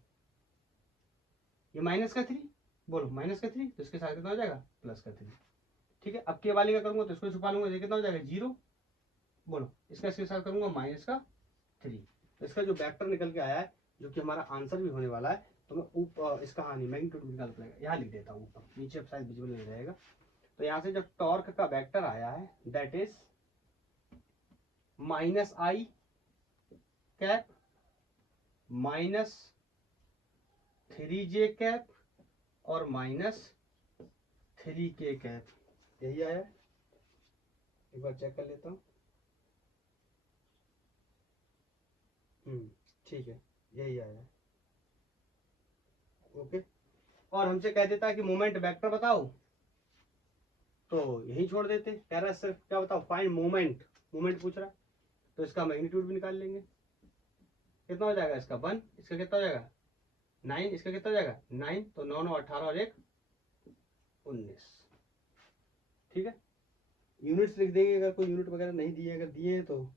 ये -3। बोलो -3, तो इसके साथ कितना हो जाएगा +3, ठीक है। अब के वाले का करूंगा तो इसको छुपा लूंगा, ये कितना हो जाएगा 0। बोलो, इसका इसके साथ करूंगा -3। तो इसका जो वेक्टर निकल के आया है, जो कि हमारा आंसर भी होने वाला है, तो मैं ऊपर इसका हानि मैग्नीट्यूड निकाल पड़ेगा, यहाँ लिख देता हूँ ऊपर, नीचे शायद विजिबल नहीं रहेगा। तो यहाँ से जब टॉर्क का वेक्टर आया है, that is -I cap -3J cap और -3K कैप, यही आया। एक बार चेक कर लेता हूँ। ठीक है, यही आया। ओके, और हमसे कह देता है कि मोमेंट वेक्टर बताओ, तो यही छोड़ देते। कह रहा है सिर्फ क्या बताओ, फाइंड मोमेंट पूछ रहा है, तो इसका मैग्नीट्यूड भी निकाल लेंगे। कितना हो जाएगा इसका 1, इसका कितना हो जाएगा 9, इसका कितना हो जाएगा 9, तो 9 9 18 और 1 19, ठीक है। यूनिट्स लिख देंगे, अगर कोई यूनिट वगैरह नहीं दिए, अगर दिए तो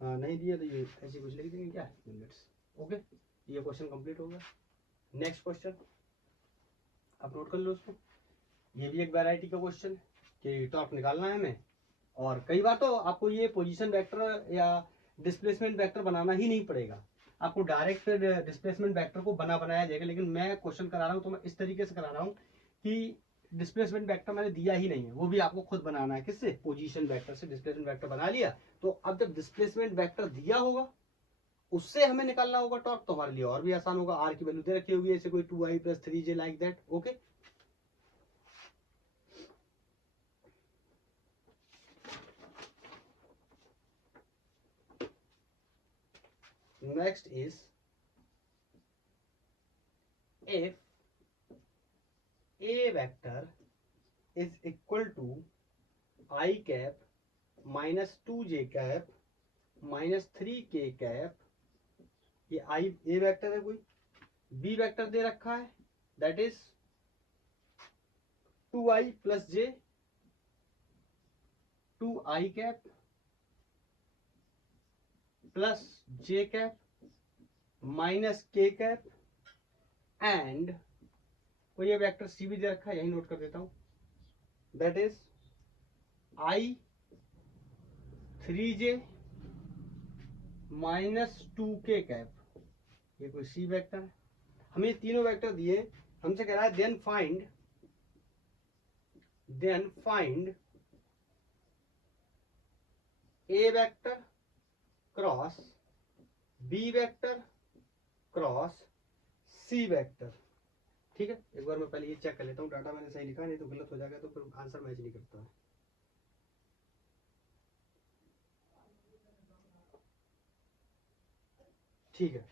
नहीं दिए तो ये ऐसे कुछ लिख देंगे, क्या यूनिट्स। ओके, ये क्वेश्चन कंप्लीट होगा। नेक्स्ट क्वेश्चन आप नोट कर लो उसको। ये भी एक वैरायटी का क्वेश्चन कि टॉर्क निकालना है हमें, और कई बार तो आपको ये पोजीशन वेक्टर या डिस्प्लेसमेंट वेक्टर बनाना ही नहीं पड़ेगा, आपको डायरेक्ट डिस्प्लेसमेंट वेक्टर को बनाया जाएगा। लेकिन मैं क्वेश्चन करा रहा हूँ तो मैं इस तरीके से करा रहा हूँ कि डिस्प्लेसमेंट वेक्टर मैंने दिया ही नहीं है, वो भी आपको खुद बनाना है। किससे, पोजीशन वेक्टर से डिस्प्लेसमेंट वेक्टर बना लिया। तो अब जब डिस्प्लेसमेंट वेक्टर दिया होगा, उससे हमें निकालना होगा टॉर्क, तो हमारे लिए और भी आसान होगा। आर की वैल्यू दे रखी होगी, ऐसे कोई 2i + 3j like that. Okay, next is if a vector is equal to I cap -2j cap -3k cap, ये I a वेक्टर है, कोई b वेक्टर दे रखा है, that is 2i + j 2i cap plus j cap -k cap, and कोई ये vector C भी दे रखा है, यही नोट कर देता हूं, that is I 3j -2k cap, ये कोई सी वेक्टर है। हमें तीनों वेक्टर दिए, हमसे कह रहा है देन फाइंड ए vector cross B vector cross सी वेक्टर, ठीक है। एक बार मैं पहले ये चेक कर लेता हूँ, डाटा मैंने सही लिखा, नहीं तो गलत हो जाएगा, तो फिर आंसर मैच नहीं करता है। ठीक है,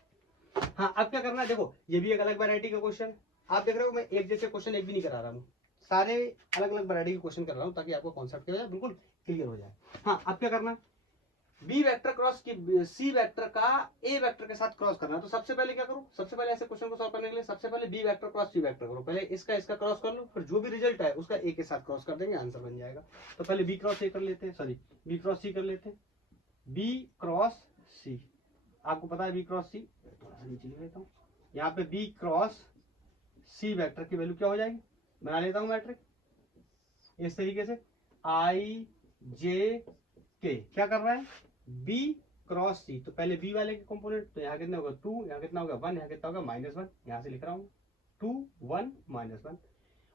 हाँ। अब क्या करना है, देखो ये भी एक अलग वैरायटी का क्वेश्चन। आप देख रहे हो, मैं एक जैसे क्वेश्चन एक भी नहीं करा रहा हूँ, सारे अलग अलग वैरायटी के क्वेश्चन कर रहा हूँ, ताकि आपको कॉन्सेप्ट क्या हो जाए, बिल्कुल क्लियर हो जाए। हाँ, अब क्या करना है, बी वेक्टर क्रॉस की सी वेक्टर का ए वेक्टर के साथ क्रॉस करना है। तो सबसे पहले क्या करूं, सबसे पहले ऐसे क्वेश्चन को सॉल्व करने के लिए सबसे पहले B vector cross C vector करो, पहले इसका क्रॉस कर लो, फिर जो भी रिजल्ट है उसका ए के साथ क्रॉस कर देंगे, आंसर बन जाएगा। तो पहले बी क्रॉस ए कर लेते हैं, सॉरी बी क्रॉस सी कर लेते हैं। बी क्रॉस सी, आपको पता है बी क्रॉस सी, थोड़ा सा नीचे लिख लेता हूँ, यहाँ पे बी क्रॉस सी वेक्टर की वैल्यू क्या हो जाएगी, बना लेता हूँ मैट्रिक इस तरीके से, आई जे के। क्या कर रहा है, बी क्रॉस सी, तो पहले बी वाले के कंपोनेंट, तो यहाँ कितना होगा 2, यहाँ कितना होगा 1, यहाँ कितना होगा -1, यहाँ से लिख रहा हूँ 2 1 -1,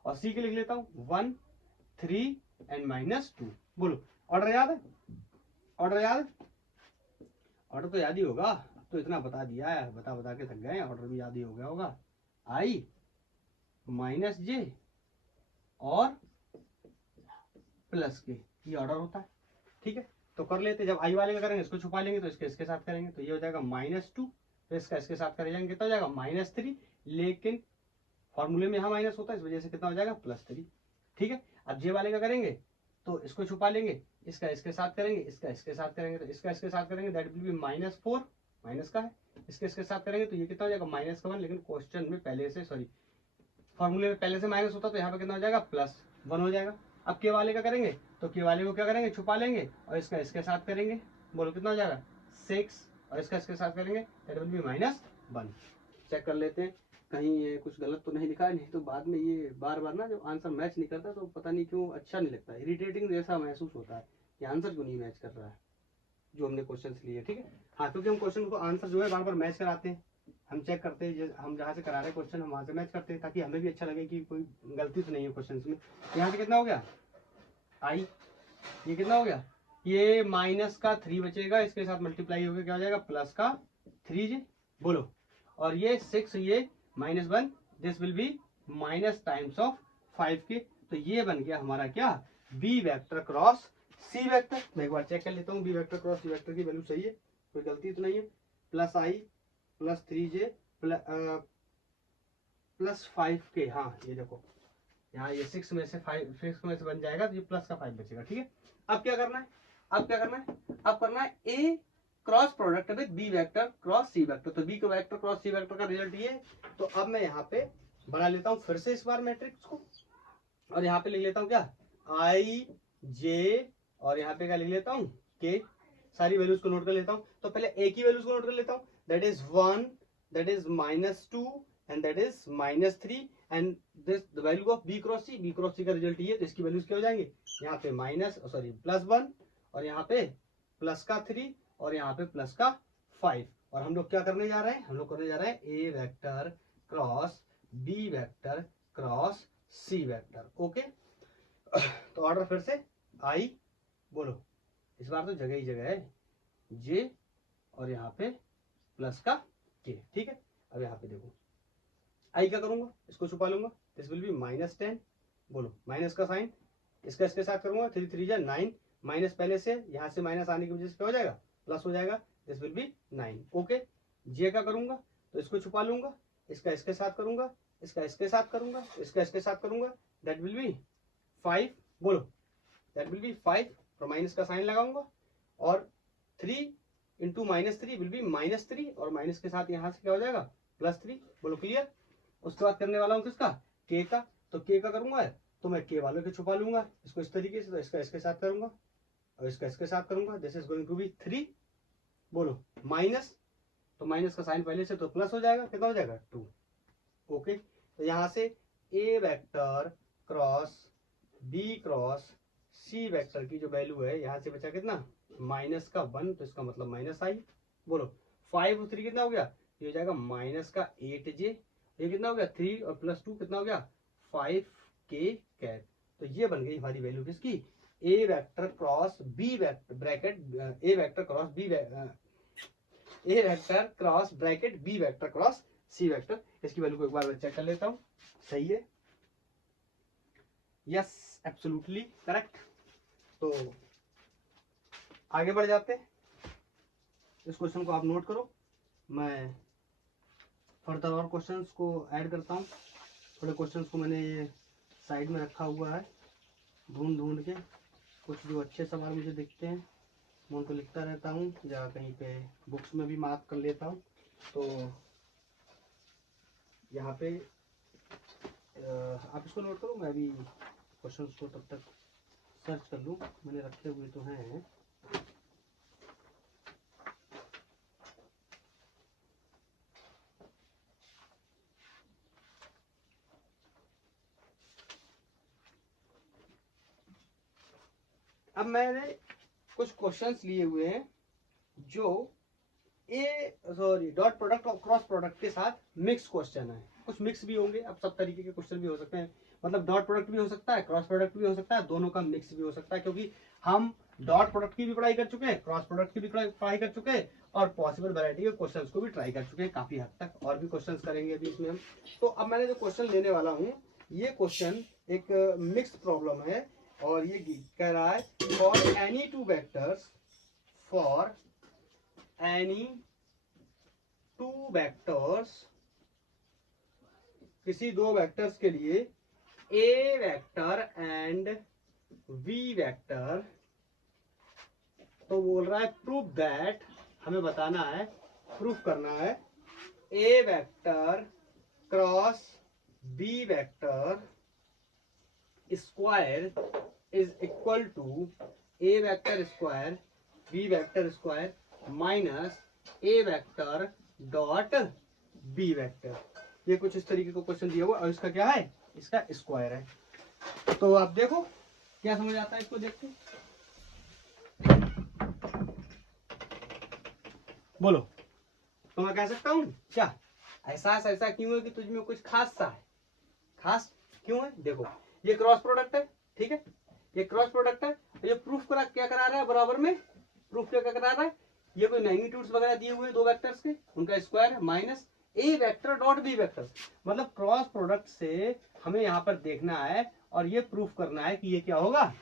और सी के लिख लेता हूँ 1 3 एंड -2। बोलो, ऑर्डर याद है, ऑर्डर याद है, ऑर्डर तो याद ही होगा, अब तो इतना बता दिया है, बता बता के थक गए, ऑर्डर भी याद ही हो गया होगा। आई -j और प्लस के, ये ऑर्डर होता है, ठीक है। तो कर लेते, जब आई वाले का करेंगे इसको छुपा लेंगे, तो इसके साथ करेंगे, तो ये हो जाएगा -2, तो इसका इसके साथ कर जाएंगे, कितना हो जाएगा -3, लेकिन फॉर्मूले में यहाँ माइनस होता है, इस वजह से कितना हो जाएगा +3, ठीक है। अब जे वाले का करेंगे तो इसको छुपा लेंगे, इसका इसके साथ करेंगे, इसका इसके साथ करेंगे, तो इसका इसके साथ करेंगे, दैट विल बी -4 माइनस का है, इसके साथ करेंगे तो ये कितना हो जाएगा -1, लेकिन क्वेश्चन में पहले से सॉरी फॉर्मूले में पहले से माइनस होता तो यहाँ पे कितना हो जाएगा +1 हो जाएगा। अब के वाले का करेंगे तो के वाले को क्या करेंगे छुपा लेंगे और इसका इसके साथ करेंगे, बोलो कितना हो जाएगा 6 और इसका इसके साथ करेंगे दैट विल बी -1। चेक कर लेते हैं कहीं ये कुछ गलत तो नहीं लिखा है, नहीं तो बाद में ये बार बार ना जब आंसर मैच नहीं करता तो पता नहीं क्यों अच्छा नहीं लगता, इरिटेटिंग जैसा महसूस होता है कि आंसर क्यों नहीं मैच कर रहा है जो हमने क्वेश्चन लिए। ठीक है, हाँ, क्योंकि हम क्वेश्चन को आंसर जो है बार बार मैच कराते हैं, हम चेक करते हैं हम जहाँ से करा रहे हैं क्वेश्चन हम वहाँ से मैच करते हैं ताकि हमें भी अच्छा लगे कि कोई गलती तो नहीं है क्वेश्चन में। यहाँ से कितना हो गया आई, ये कितना हो गया, ये -3 बचेगा, इसके साथ मल्टीप्लाई हो गया क्या हो जाएगा +3 जी, बोलो, और ये 6 ये -1 this will be minus times of 5k, तो ये बन गया हमारा क्या B vector cross C vector. मैं एक बार चेक कर लेता हूँ B vector cross C vector की वैल्यू सही है, कोई गलती तो नहीं है, +i +3j +5k, हाँ ये देखो यहाँ ये 6 में से बन जाएगा तो ये +5 बचेगा। ठीक है, अब क्या करना है, अब करना है A cross product with B vector cross C vector, तो बी वेक्टर क्रॉस सी वेक्टर का रिजल्ट ये। तो अब मैं यहाँ पे बना लेता हूँ फिर से इस बार मैट्रिक्स को और यहाँ पे लिख लेता हूँ क्या i j और यहाँ पे क्या लिख लेता हूँ k, सारी वैल्यूज को नोट कर लेता हूँ। तो पहले a की वैल्यूज को नोट कर लेता हूँ, that is 1, that is -2 and that is -3 and this the value of B cross C का रिजल्ट ये, तो इसकी वैल्यूज क्या हो जाएंगे यहाँ पे +1 और यहाँ पे +3 और यहाँ पे +5। और हम लोग क्या करने जा रहे हैं, हम लोग करने जा रहे हैं A vector cross B vector cross C vector. Okay, तो ऑर्डर फिर से आई, बोलो इस बार तो जगह ही जगह है जे और यहाँ पे प्लस का के। ठीक है, अब यहाँ पे देखो आई क्या करूंगा, इसको छुपा लूंगा, दिस विल बी -10, बोलो माइनस का साइन, इसका इसके साथ करूंगा 3 3 जा 9, माइनस पहले से यहाँ से माइनस आने की वजह से क्या हो जाएगा प्लस हो जाएगा, दिस विल बी 9। ओके, जे का करूंगा तो इसको छुपा लूंगा, इसका इसके साथ करूंगा, इसका इसके साथ करूंगा, इसका इसके साथ करूंगा, दैट विल बी 5, बोलो दैट विल बी 5 और माइनस का साइन लगाऊंगा और 3 इंटू -3 विल बी -3 और माइनस के साथ यहाँ से क्या हो जाएगा +3, बोलो क्लियर। उसके बाद करने वाला हूँ किसका के का, तो के का करूंगा तो मैं के वालों के छुपा लूंगा, इसको इस तरीके से, तो इसका इसके साथ करूंगा और इसका इसके साथ करूंगा, this is going to be 3, बोलो माइनस, तो माइनस का साइन पहले से तो प्लस हो जाएगा, कितना हो जाएगा 2। ओके, तो यहाँ से ए vector cross B cross C vector की जो वैल्यू है यहाँ से बचा कितना -1, तो इसका मतलब -i, बोलो 5 और 3 कितना हो गया, ये हो जाएगा -8j, ये कितना हो गया 3 और +2 कितना हो गया 5k कैट। तो ये बन गई हमारी वैल्यू किसकी, A vector cross B vector bracket A vector cross B A vector cross bracket B vector cross C vector. इसकी वैल्यू को एक बार चेक कर लेता हूं, सही है, यस एब्सोल्युटली करेक्ट। तो आगे बढ़ जाते हैं, इस क्वेश्चन को आप नोट करो, मैं फर्दर और क्वेश्चंस को ऐड करता हूँ। थोड़े क्वेश्चंस को मैंने ये साइड में रखा हुआ है ढूंढ के, कुछ जो अच्छे सवाल मुझे दिखते हैं मैं उनको लिखता रहता हूँ या कहीं पे बुक्स में भी मार्क कर लेता हूँ। तो यहाँ पे आप इसको नोट करो, मैं अभी क्वेश्चंस को तब तक सर्च कर लूँ, मैंने रखे हुए तो हैं। अब मैंने कुछ क्वेश्चंस लिए हुए हैं जो डॉट प्रोडक्ट और क्रॉस प्रोडक्ट के साथ मिक्स क्वेश्चन है, कुछ मिक्स भी होंगे, अब सब तरीके के क्वेश्चन भी हो सकते हैं, मतलब डॉट प्रोडक्ट भी हो सकता है, क्रॉस प्रोडक्ट भी हो सकता है, दोनों का मिक्स भी हो सकता है, क्योंकि हम डॉट प्रोडक्ट की भी पढ़ाई कर चुके हैं, क्रॉस प्रोडक्ट की भी पढ़ाई कर चुके हैं और पॉसिबल वैरायटी के क्वेश्चंस को भी ट्राई कर चुके हैं काफी हद तक, और भी क्वेश्चंस करेंगे अभी इसमें हम। तो अब मैंने जो क्वेश्चन लेने वाला हूँ ये क्वेश्चन एक मिक्स प्रॉब्लम है और ये कह रहा है for any two vectors, for any two vectors, किसी दो वेक्टर्स के लिए ए वेक्टर एंड वी वेक्टर, तो बोल रहा है प्रूव दैट, हमें बताना है प्रूफ करना है A vector cross B vector square is equal to A vector square B vector square minus A vector dot B vector. ये कुछ इस तरीके को क्वेश्चन दिया हुआ और इसका क्या है, इसका स्क्वायर है। तो आप देखो क्या समझ आता है इसको देख के, बोलो। तो मैं कह सकता हूं क्या एहसास ऐसा क्यों है कि तुझ में कुछ खास सा है? खास क्यों है? देखो ये क्रॉस प्रोडक्ट है, ठीक है, ये क्रॉस प्रोडक्ट है। ये प्रूफ करा क्या करा रहा है, बराबर में प्रूफ क्या करा रहा है, ये कोई मैग्नीट्यूड्स वगैरह दिए हुए दो वेक्टर्स के, उनका square minus A vector dot B vector. मतलब क्रॉस प्रोडक्ट से हमें यहाँ पर देखना है और ये प्रूफ करना है कि ये क्या होगा,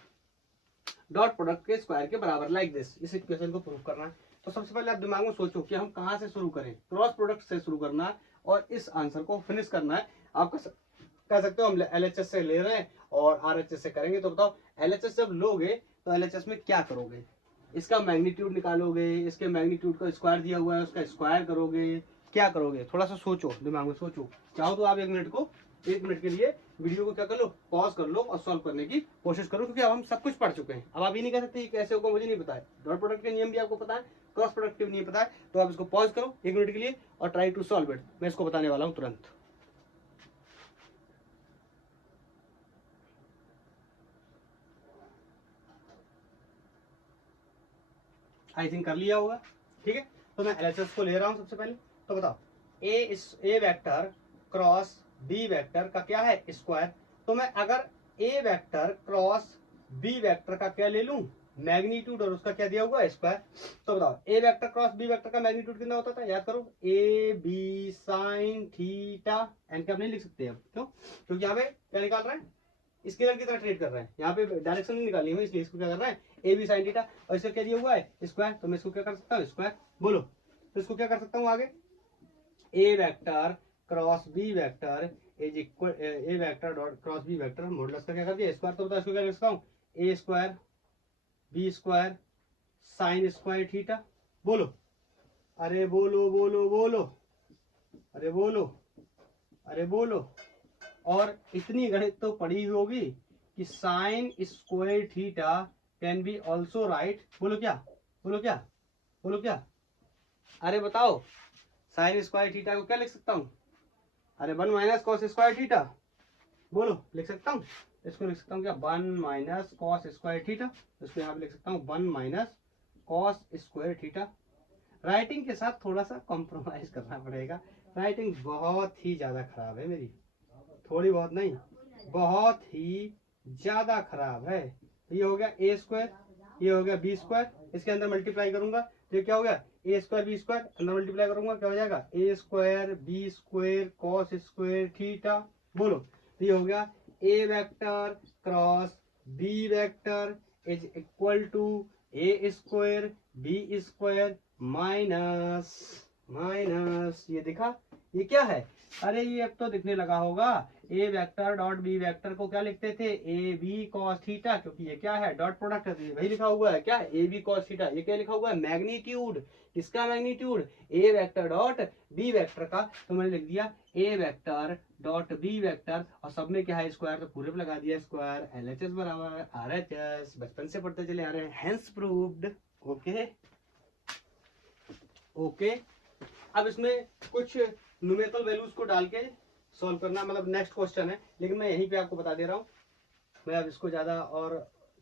डॉट प्रोडक्ट के स्क्वायर के बराबर, लाइक दिस। इस इक्वेशन को प्रूफ करना है। तो सबसे पहले आप दिमाग में सोचो कि हम कहाँ से शुरू करें, क्रॉस प्रोडक्ट से शुरू करना है और इस आंसर को फिनिश करना है। आप कह सकते हो हम LHS से ले रहे हैं और RHS से करेंगे। तो बताओ LHS जब लोगे तो LHS में क्या करोगे, इसका मैग्नीट्यूड निकालोगे, इसके मैग्नीट्यूड का स्क्वायर दिया हुआ है उसका स्क्वायर करोगे, क्या करोगे? थोड़ा सा सोचो, दिमाग में सोचो। चाहो तो आप 1 मिनट के लिए वीडियो को क्या कर लो, पॉज कर लो और सॉल्व करने की कोशिश करो, क्योंकि अब हम सब कुछ पढ़ चुके हैं। अब आप ये नहीं कह सकते कैसे होगा, मुझे नहीं पता है। डॉट प्रोडक्ट के नियम भी आपको पता है, क्रॉस प्रोडक्ट के नहीं पता है, तो आप इसको पॉज करो 1 मिनट के लिए और ट्राई टू सॉल्व इट। मैं इसको बताने वाला हूँ तुरंत। आई थिंक कर लिया होगा, ठीक है। तो मैं LHS को ले रहा हूँ सबसे पहले। तो बताओ a vector cross B vector का क्या है, स्क्वायर। तो मैं अगर ए वेक्टर क्रॉस बी वेक्टर का क्या ले लूं, मैग्नीट्यूड, और उसका क्या दिया हुआ है, स्क्वायर। तो बताओ a vector cross B vector का मैग्नीट्यूड कितना होता था, याद करो, a B sine theta. N cap नहीं लिख सकते अब, क्यों? क्योंकि यहाँ पे क्या निकाल रहे हैं, स्केलर की तरह ट्रीट कर रहे हैं, यहाँ पे डायरेक्शन नहीं निकाली है, इसलिए इसको क्या कर रहे हैं, ए बी साइन थीटा, और इसका क्या दिया हुआ है, स्क्वायर। तो मैं इसको क्या कर सकता हूँ, स्क्वायर। बोलो, तो इसको क्या कर सकता हूँ आगे, A vector cross B vector is equal, A vector dot cross B vector modulus का क्या कर दिया, स्क्वायर। तो बताओ इसको क्या लिख सकता हूँ, A square B square sine square theta. बोलो, अरे बोलो बोलो बोलो, अरे बोलो, अरे बोलो। और इतनी गणित तो पढ़ी होगी कि sign square theta can be also right, बोलो क्या, बोलो क्या, बोलो क्या, अरे बताओ, साइन स्क्वायर थीटा को क्या लिख सकता हूँ, अरे 1 माइनस कॉस स्क्वायर थीटा। बोलो, लिख सकता हूँ, इसको लिख सकता हूँ क्या, 1 माइनस कॉस स्क्वायर थीटा। इसको यहाँ पे लिख सकता हूँ 1 minus cos square theta. Writing के साथ थोड़ा सा कॉम्प्रोमाइज करना पड़ेगा, राइटिंग बहुत ही ज्यादा खराब है मेरी, थोड़ी बहुत नहीं, बहुत ही ज्यादा खराब है। तो ये हो गया ए स्क्वायर, ये हो गया बी स्क्वायर, इसके अंदर मल्टीप्लाई करूंगा तो ये क्या हो गया, ए स्क्वायर बी स्क्वायर, अंदर मल्टीप्लाई करूंगा क्या हो जाएगा, A square B square cos square theta. बोलो, तो ये हो गया ए vector cross B vector is equal to A square B square minus minus, ये दिखा, ये क्या है, अरे ये अब तो दिखने लगा होगा, ए वेक्टर डॉट बी वेक्टर को क्या लिखते थे, ए बी कॉस थीटा, क्योंकि ये क्या है, डॉट प्रोडक्ट है, वही लिखा हुआ है क्या, ए बी कॉस थीटा। ये क्या लिखा हुआ है, मैग्नीट्यूड, किसका मैग्नीट्यूड, ए वेक्टर डॉट बी वेक्टर का। तो मैंने लिख दिया ए वेक्टर डॉट बी वेक्टर, और सब में क्या है, स्क्वायर, तो पूरे पे लगा दिया स्क्वायर। LHS बराबर RHS, बचपन से पढ़ते चले आ रहे हैं, हेंस प्रूव्ड। Okay okay. अब इसमें कुछ न्यूमेरिकल वैल्यूज को डाल के सॉल्व करना, मतलब नेक्स्ट क्वेश्चन है, लेकिन मैं यहीं पे आपको बता दे रहा हूँ, मैं अब इसको ज्यादा और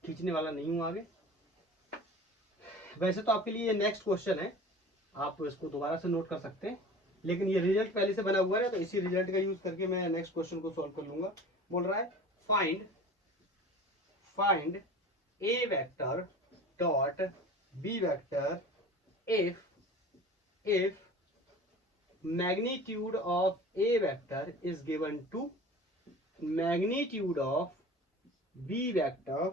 खींचने वाला नहीं हूँ आगे। वैसे तो आपके लिए ये नेक्स्ट क्वेश्चन है, आप इसको दोबारा से नोट कर सकते हैं, लेकिन ये रिजल्ट पहले से बना हुआ है, तो इसी रिजल्ट का यूज करके मैं नेक्स्ट क्वेश्चन को सॉल्व कर लूंगा। बोल रहा है find A vector dot B vector if magnitude of a vector is given to magnitude of b vector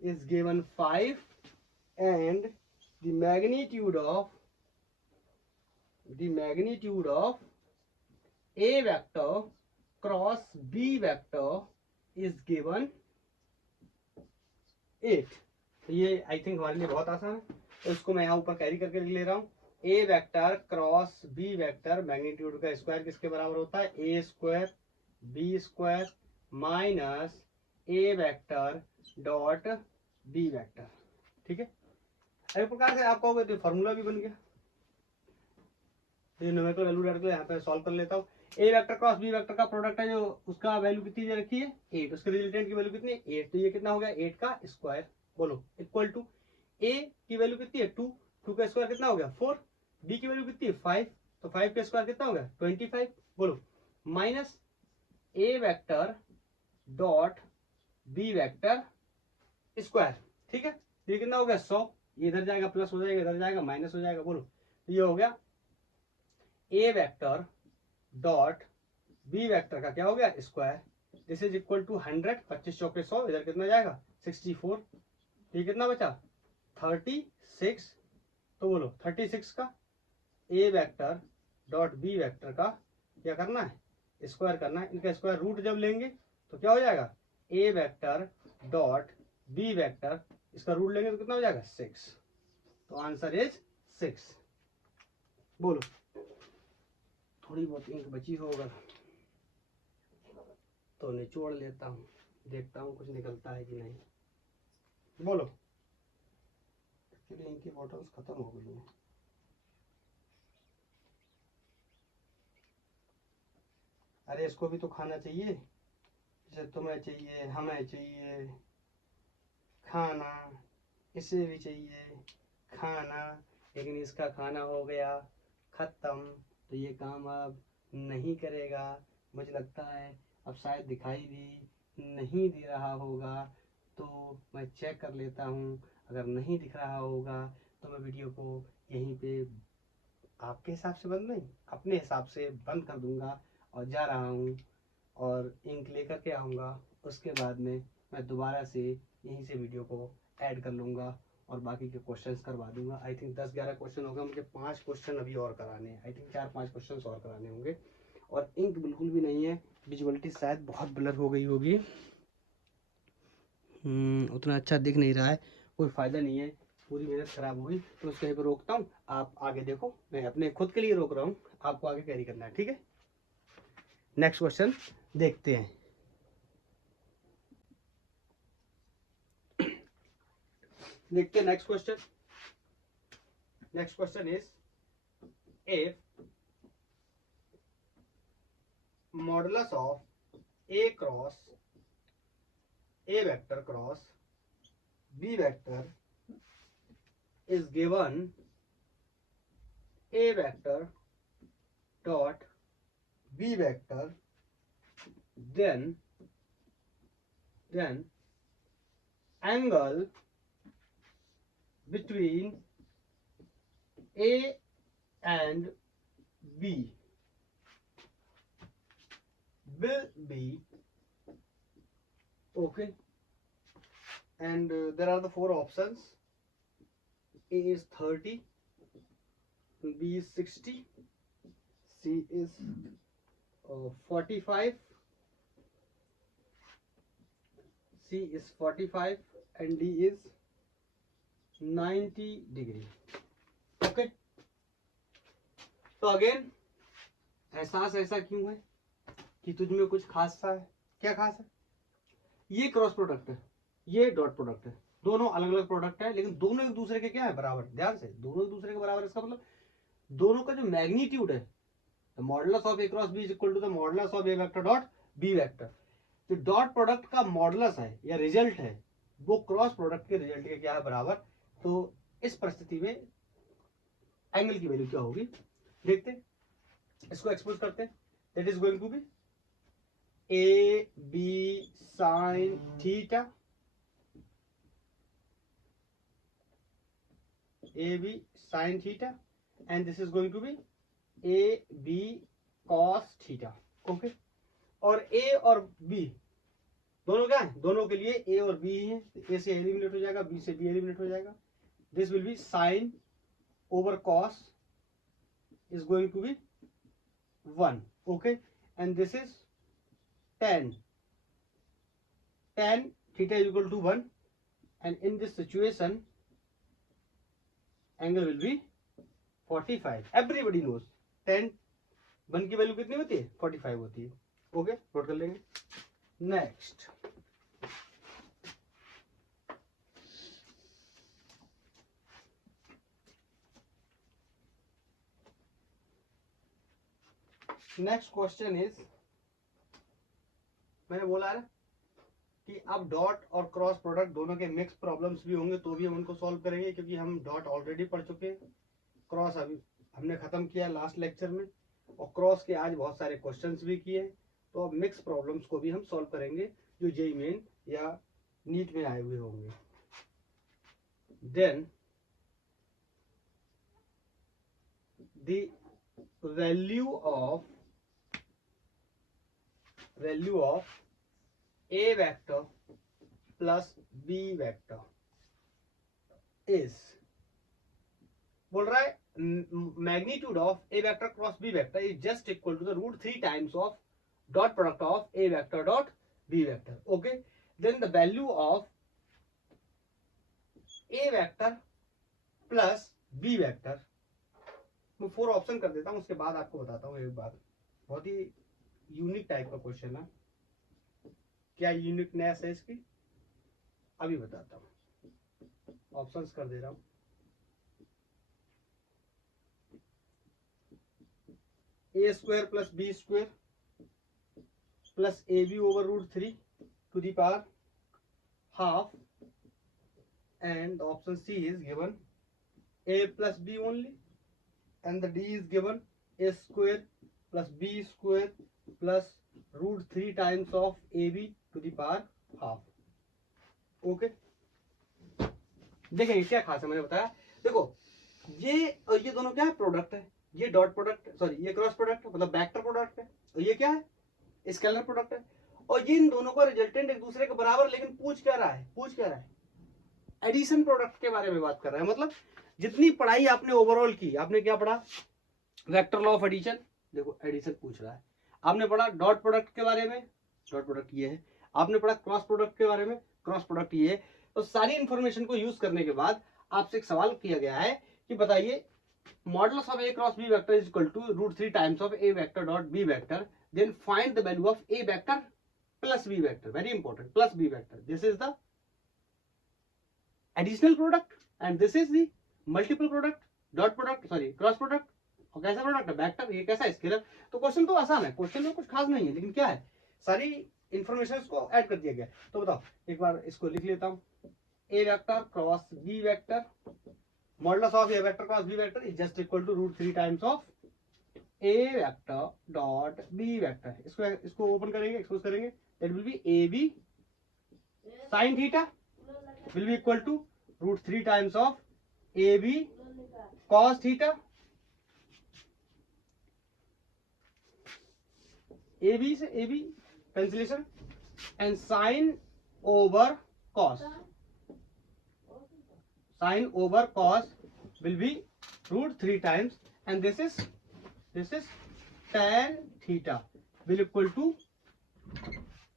is given 5 and the magnitude of a vector cross b vector is given 8। तो ये I think हमारे लिए बहुत आसान है, तो इसको मैं यहाँ ऊपर कैरी करके ले रहा हूँ। ए vector cross B vector magnitude का स्क्वायर किसके बराबर होता है, A square B square minus A vector dot B vector. ठीक है, एक प्रकार से आप कहोगे तो फॉर्मूला भी बन गया। ये न्यूमेरिकल वैल्यू डाल के यहाँ पे सॉल्व कर लेता हूँ। ए वेक्टर क्रॉस बी वेक्टर का प्रोडक्ट है जो, उसका वैल्यू कितनी दे रखी है 8, उसके रिजल्टेंट की वैल्यू कितनी है 8, तो ये कितना हो गया 8 का स्क्वायर, बोलो इक्वल टू ए की वैल्यू कितनी है 2, 2 का स्क्वायर कितना हो गया 4, बी की वैल्यू कितनी है 5, तो 5 का स्क्वायर कितना हो गया 25, बोलो minus A vector dot B vector square. ठीक है, ये कितना हो गया 100, ये इधर जाएगा प्लस हो जाएगा, इधर जाएगा माइनस हो जाएगा, बोलो तो ये हो गया ए वेक्टर डॉट बी वेक्टर का क्या हो गया square, this is equal to 100, 25 चौके 100, इधर कितना जाएगा 64, ये कितना बचा 36, तो बोलो 36 का ए वेक्टर डॉट बी वेक्टर का क्या करना है स्क्वायर करना है। इनका स्क्वायर रूट जब लेंगे तो क्या हो जाएगा A vector dot B vector, इसका रूट लेंगे तो कितना हो जाएगा 6, तो आंसर इज 6। बोलो थोड़ी बहुत इंक बची होगा तो निचोड़ लेता हूँ, देखता हूँ कुछ निकलता है कि नहीं। बोलो एक्चुअली इंक की बॉटल्स खत्म हो गई हैं। अरे इसको भी तो खाना चाहिए, जैसे तुम्हें चाहिए हमें चाहिए खाना, इसे भी चाहिए खाना, लेकिन इसका खाना हो गया खत्म, तो ये काम अब नहीं करेगा। मुझे लगता है अब शायद दिखाई भी नहीं दे रहा होगा, तो मैं चेक कर लेता हूँ। अगर नहीं दिख रहा होगा तो मैं वीडियो को यहीं पे आपके हिसाब से बंद नहीं अपने हिसाब से बंद कर दूंगा और जा रहा हूँ और इंक लेकर के आऊँगा। उसके बाद में मैं दोबारा से यहीं से वीडियो को ऐड कर लूँगा और बाकी के क्वेश्चंस करवा दूंगा। आई थिंक 10-11 क्वेश्चन हो गए, मुझे 5 क्वेश्चन अभी और कराने हैं। आई थिंक 4-5 क्वेश्चन और कराने होंगे। और इंक बिल्कुल भी नहीं है, विजुअलिटी शायद बहुत ब्लर हो गई होगी, उतना अच्छा दिख नहीं रहा है, कोई फ़ायदा नहीं है, पूरी मेहनत खराब हुई। तो उसके पर रोकता हूँ, आप आगे देखो, मैं अपने खुद के लिए रोक रहा हूँ, आपको आगे कैरी करना है। ठीक है, नेक्स्ट क्वेश्चन देखते हैं। देखते हैं next question. Next question is if modulus of A cross A vector cross B vector is given a vector dot b vector, then angle between a and b will be okay, and there are the 4 options. A is 30, B is 60, C is 45, C is 45 and D is 90 degree. Okay, तो again एहसास ऐसा क्यों है कि तुझ में कुछ खास सा है? क्या खास है? ये क्रॉस प्रोडक्ट है, ये डॉट प्रोडक्ट है, दोनों अलग अलग प्रोडक्ट है, लेकिन दोनों एक दूसरे के क्या है बराबर। ध्यान से, दोनों एक दूसरे के बराबर, इसका मतलब दोनों का जो मैग्नीट्यूड है, modulus of A cross B is equal to the modulus of A vector dot B vector. जो डॉट प्रोडक्ट का मॉडुलस है या रिजल्ट है वो क्रॉस प्रोडक्ट के रिजल्ट के क्या है बराबर। तो इस परिस्थिति में एंगल की वैल्यू क्या होगी देखते हैं, इसको एक्सपोज करते हैं। That is going to be A B sine theta, A B sine theta, and this is going to be A B cos theta. Okay, और ए और बी दोनों क्या है, दोनों के लिए ए और बी है, ए से एलिमिनेट हो जाएगा, बी से बी एलिमिनेट हो जाएगा। This will be sine over cos is going to be 1. Okay, and this is tan theta is equal to 1, and in this situation angle will be 45, everybody knows 10 1 की value कितनी होती है 45 होती है। Okay, note कर लेंगे। Next, next question is, मैंने बोला है कि अब डॉट और क्रॉस प्रोडक्ट दोनों के मिक्स प्रॉब्लम्स भी होंगे तो भी हम उनको सॉल्व करेंगे, क्योंकि हम डॉट ऑलरेडी पढ़ चुके हैं, क्रॉस अभी हमने खत्म किया लास्ट लेक्चर में, और क्रॉस के आज बहुत सारे क्वेश्चंस भी किए। तो अब मिक्स प्रॉब्लम्स को भी हम सॉल्व करेंगे जो जेईई मेन या नीट में आए हुए होंगे। Then the value of a vector plus b vector is, बोल रहा है magnitude of a vector cross b vector is just equal to the root 3 times of dot product of a vector dot b vector. Okay, then the value of a vector plus b vector, मैं 4 option कर देता हूं, उसके बाद आपको बताता हूं एक बात, बहुत ही यूनिक टाइप का क्वेश्चन है। क्या यूनिकनेस है इसकी, अभी बताता हूं, ऑप्शंस कर दे रहा हूं। A square plus B square plus A B over root 3 to the power half, and the option C is given a plus b only, and the D is given a square plus b square plus root 3 times of ab to the power half. Okay, देखेंगे क्या खास है, मैंने बताया। देखो ये और ये दोनों क्या है, प्रोडक्ट है, ये डॉट प्रोडक्ट, सॉरी ये क्रॉस प्रोडक्ट है, मतलब वेक्टर प्रोडक्ट है, और ये क्या है स्केलर प्रोडक्ट है, और ये इन दोनों का रिजल्टेंट एक दूसरे के बराबर, लेकिन पूछ क्या रहा है एडिशन प्रोडक्ट के बारे में बात कर रहा है। मतलब जितनी पढ़ाई आपने ओवरऑल की, आपने क्या पढ़ा, वेक्टर लॉ ऑफ एडिशन, देखो एडिशन पूछ रहा है, आपने पढ़ा डॉट प्रोडक्ट के बारे में, डॉट प्रोडक्ट ये है, आपने पढ़ा क्रॉस प्रोडक्ट के बारे में, क्रॉस प्रोडक्ट ये है। तो सारी इंफॉर्मेशन को यूज करने के बाद आपसे एक सवाल किया गया है कि बताइए modulus of A cross B vector is equal to root 3 times of A vector dot B vector, then find the value of A vector plus B vector, very important, plus B vector, this is the additional product and this is the multiple product, dot product, sorry cross product, और कैसा product है vector, ये कैसा scalar. तो question तो आसान है, question में कुछ खास नहीं है, लेकिन क्या है सारी इंफॉर्मेशन को ऐड कर दिया गया। तो बताओ एक बार इसको लिख लेता हूं, A vector cross B vector, modulus of A vector cross B vector is just equal to root 3 times of A vector dot B vector. इसको ओपन करेंगे, एक्सपोज करेंगे, that will be A B sine theta will be equal to root 3 times of A B cos theta, A B से A B cancellation, and sine over cos, sine over cos will be root 3 times, and this is tan theta will equal to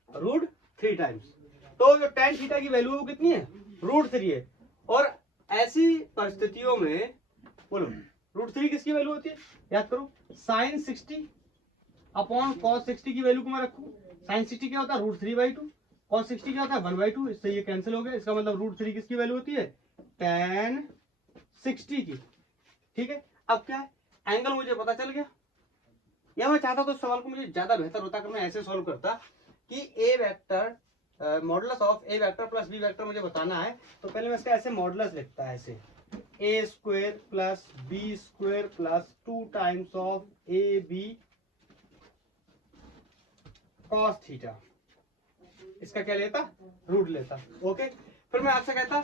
root 3 times. तो जो tan theta की value वो कितनी है, root 3 है, और ऐसी परिस्थितियों में बोलो रूट 3 किसकी वैल्यू होती है, याद करो, साइन 60 अपॉन कॉस 60 की वैल्यू को मैं रखूं, साइन 60 क्या होता है रूट 3/2, कॉस 60 क्या होता है 1/2, इससे ये कैंसिल हो गया, इसका मतलब रूट 3 किसकी वैल्यू होती है tan 60 की। ठीक है, अब क्या है, एंगल मुझे पता चल गया, या मैं चाहता तो सवाल को मुझे ज्यादा बेहतर होता अगर मैं ऐसे सॉल्व करता कि A vector modulus of A vector plus B vector मुझे बताना है, तो पहले मैं इसका ऐसे मॉडुलस लिखता है, ऐसे A square plus B square plus 2 times of A B cos theta, इसका क्या लेता, रूट लेता। ओके, फिर मैं आपसे कहता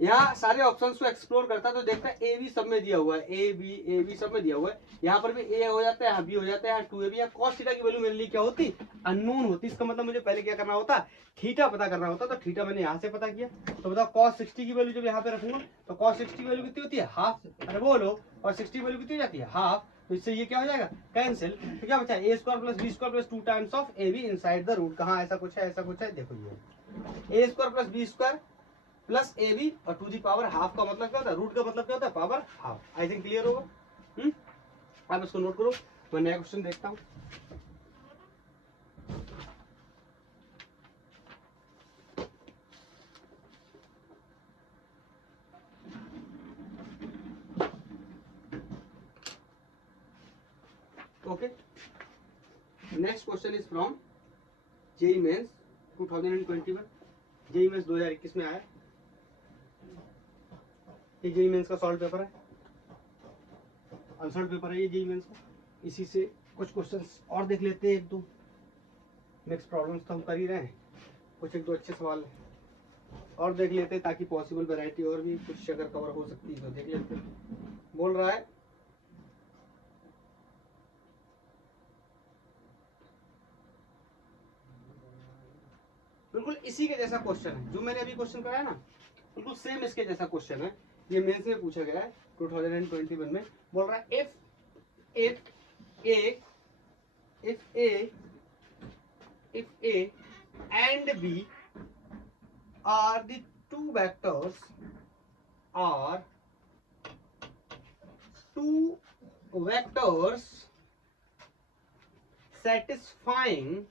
यहाँ सारे ऑप्शंस को एक्सप्लोर करता, तो देखता ए बी सब में दिया हुआ है, ए बी सब में दिया हुआ है, यहाँ पर भी ए हो जाता है, यहाँ बी हो जाता है, 2ab, यहाँ कॉस थीटा की वैल्यू मेरे लिए क्या होती, अननोन होती। इसका मतलब मुझे पहले क्या करना होता, थीटा पता करना होता, तो थीटा मैंने यहाँ से पता किया। तो बताओ कॉस 60 की वैल्यू जब यहाँ पे रखूंगा, तो कॉस 60 की वैल्यू कितनी होती है, हाफ, अरे बोलो, और 60 की वैल्यू कितनी हो जाती है, हाफ, तो इससे ये क्या हो जाएगा कैंसिल, तो क्या बचा A square plus B square plus 2 times of A B inside the root, कहाँ ऐसा कुछ है, ऐसा कुछ है, देखो ये A square plus B square plus A B और टू दी पावर हाफ का मतलब क्या होता है, रूट का मतलब क्या होता है पावर हाफ। आई थिंक क्लियर होगा, आप इसको नोट करो, मैं नया क्वेश्चन देखता हूँ। Okay, next question is from JEE Mains 2021। JEE Mains 2021 में आया। ये जेईई मेंस का सॉल्व पेपर है, आंसर्ड पेपर है ये जेईई मेंस का। इसी से कुछ क्वेश्चंस और देख लेते हैं, एक दो मिक्स प्रॉब्लम्स तो हम कर ही रहे हैं, कुछ एक दो अच्छे सवाल और देख लेते हैं, ताकि पॉसिबल वैरायटी और भी कुछ अगर कवर हो सकती है तो देख लेते हैं। बोल रहा है बिल्कुल इसी के जैसा क्वेश्चन है जो मैंने अभी क्वेश्चन कराया ना, बिल्कुल सेम इसके जैसा क्वेश्चन है। ये मेंस में पूछा गया है 2021 में। बोल रहा है if A and B are the two vectors satisfying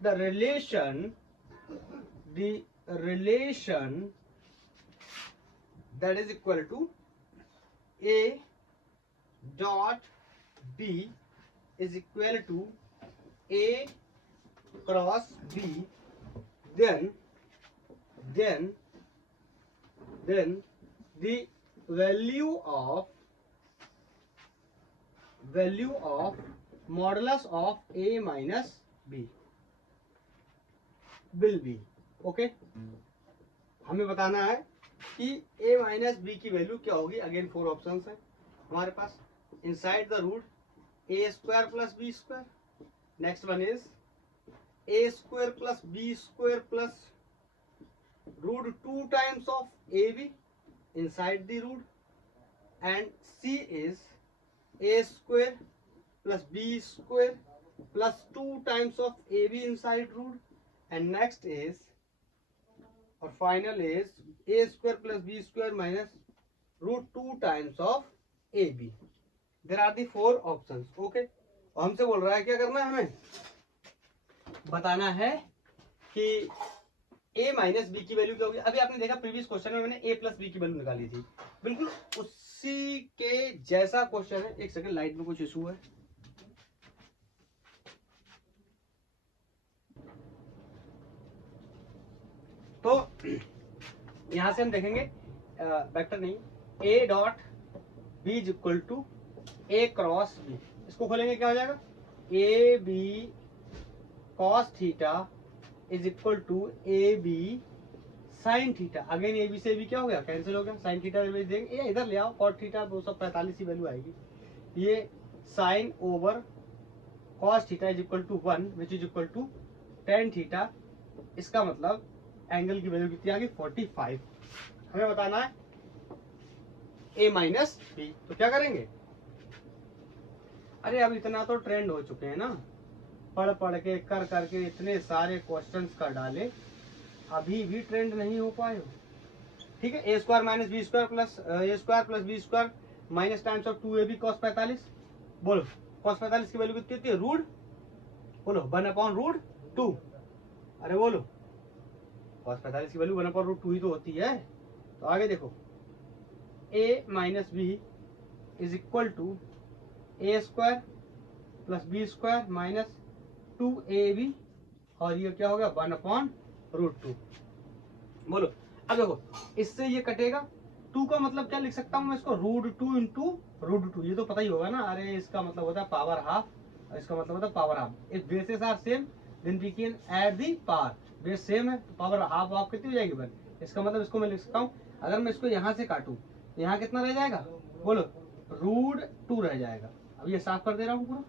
the relation that is equal to A dot B is equal to A cross B, then the value of modulus of A minus B will be। Okay, हमें बताना है कि A minus B की value क्या होगी। Again 4 options है हमारे पास। Inside the root A square plus B square, next one is A square plus B square plus root 2 times of A B inside the root, and C is a square plus b square plus 2 times of ab inside root, and next is or final is a square plus b square minus root 2 times of ab। there are the 4 options। okay, और हमसे बोल रहा है क्या करना है, हमें बताना है कि a माइनस बी की वैल्यू क्या होगी। अभी आपने देखा प्रीवियस क्वेश्चन में मैंने a प्लस बी की वैल्यू निकाली थी, बिल्कुल उसी के जैसा क्वेश्चन है। एक सेकंड, लाइट में कुछ इशू है। तो यहां से हम देखेंगे वेक्टर नहीं, a dot b is equal to a cross b. इसको खोलेंगे क्या हो जाएगा, a B cos theta is equal to a B sine theta. Again a B से भी क्या हो गया, कैंसिल हो गया। साइन थीटा देंगे, ये इधर ले आओ, कॉट थीटा 245 ही वैल्यू आएगी। ये sine over cos theta is equal to 1 which is equal to tan theta. इसका मतलब एंगल की वैल्यू कितनी आ गई, 45। हमें बताना है ए माइनस बी, तो क्या करेंगे। अरे अब इतना तो ट्रेंड हो चुके हैं ना, पढ़ पढ़ के कर करके इतने सारे क्वेश्चंस कर डाले, अभी भी ट्रेंड नहीं हो पाए। ठीक है, A square minus B square plus A square plus B square minus times of 2ab cos 45। बोलो कॉस 45 की वैल्यू कितनी होती है, रूट बोलो 1/√2। अरे बोलो कॉस 45 की वैल्यू 1/√2 ही तो होती है। तो आगे देखो, a minus b is equal to A square plus B square minus 2ab, और ये क्या हो गया 1/√2। बोलो अब देखो, इससे ये कटेगा, 2 का मतलब क्या लिख सकता हूं मैं इसको, √2 इंटू √2। ये तो पता ही होगा ना। अरे इसका मतलब होता है पावर हाफ, इसका मतलब होता है power half. If bases are same then we can add the power. Base same है तो पावर हाफ हाफ कितनी हो जाएगी बन। इसका मतलब इसको मैं लिख सकता हूँ, अगर मैं इसको यहाँ से काटूं तो यहाँ कितना रह जाएगा, बोलो √2 रह जाएगा। अब ये साफ कर दे रहा हूँ पूरा।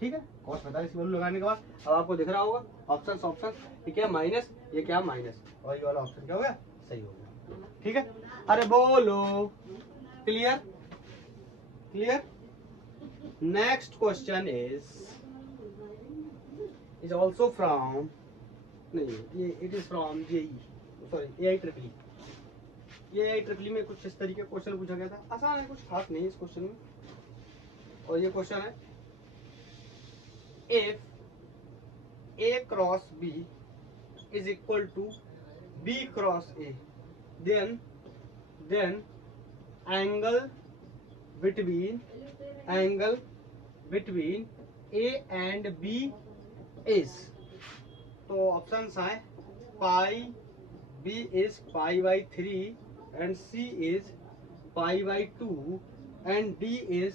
ठीक है, cos 45 वैल्यू लगाने के बाद अब आपको दिख रहा होगा ऑप्शन, ये क्या माइनस, ये क्या माइनस, और ये वाला ऑप्शन क्या हो गया, सही हो गया। ठीक है, अरे बोलो clear clear. Next question is also from नहीं, ये it is from JEE, sorry AI triple. ये एआई ट्रिपल में कुछ इस तरीके का क्वेश्चन पूछा गया था, आसान है, कुछ खास नहीं है इस क्वेश्चन में। और ये क्वेश्चन है, if A cross B is equal to B cross A, then angle between A and B is, तो ऑप्शंस हैं pi, B is pi by 3 and C is pi by 2 and D is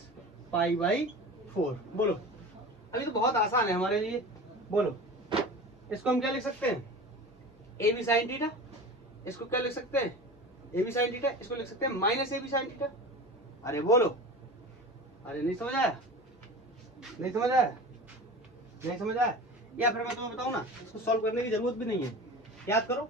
pi by 4। बोलो, अभी तो बहुत आसान है हमारे लिए। बोलो, इसको हम क्या लिख सकते हैं, ए बी साइन थीटा। इसको क्या लिख सकते हैं, ए बी साइन थीटा। इसको लिख सकते हैं minus a B sine theta. अरे बोलो, अरे नहीं समझ आया, नहीं समझ आया, नहीं समझ आया। या फिर मैं तुम्हें बताऊं ना, इसको सॉल्व करने की जरूरत भी नहीं है, याद करो,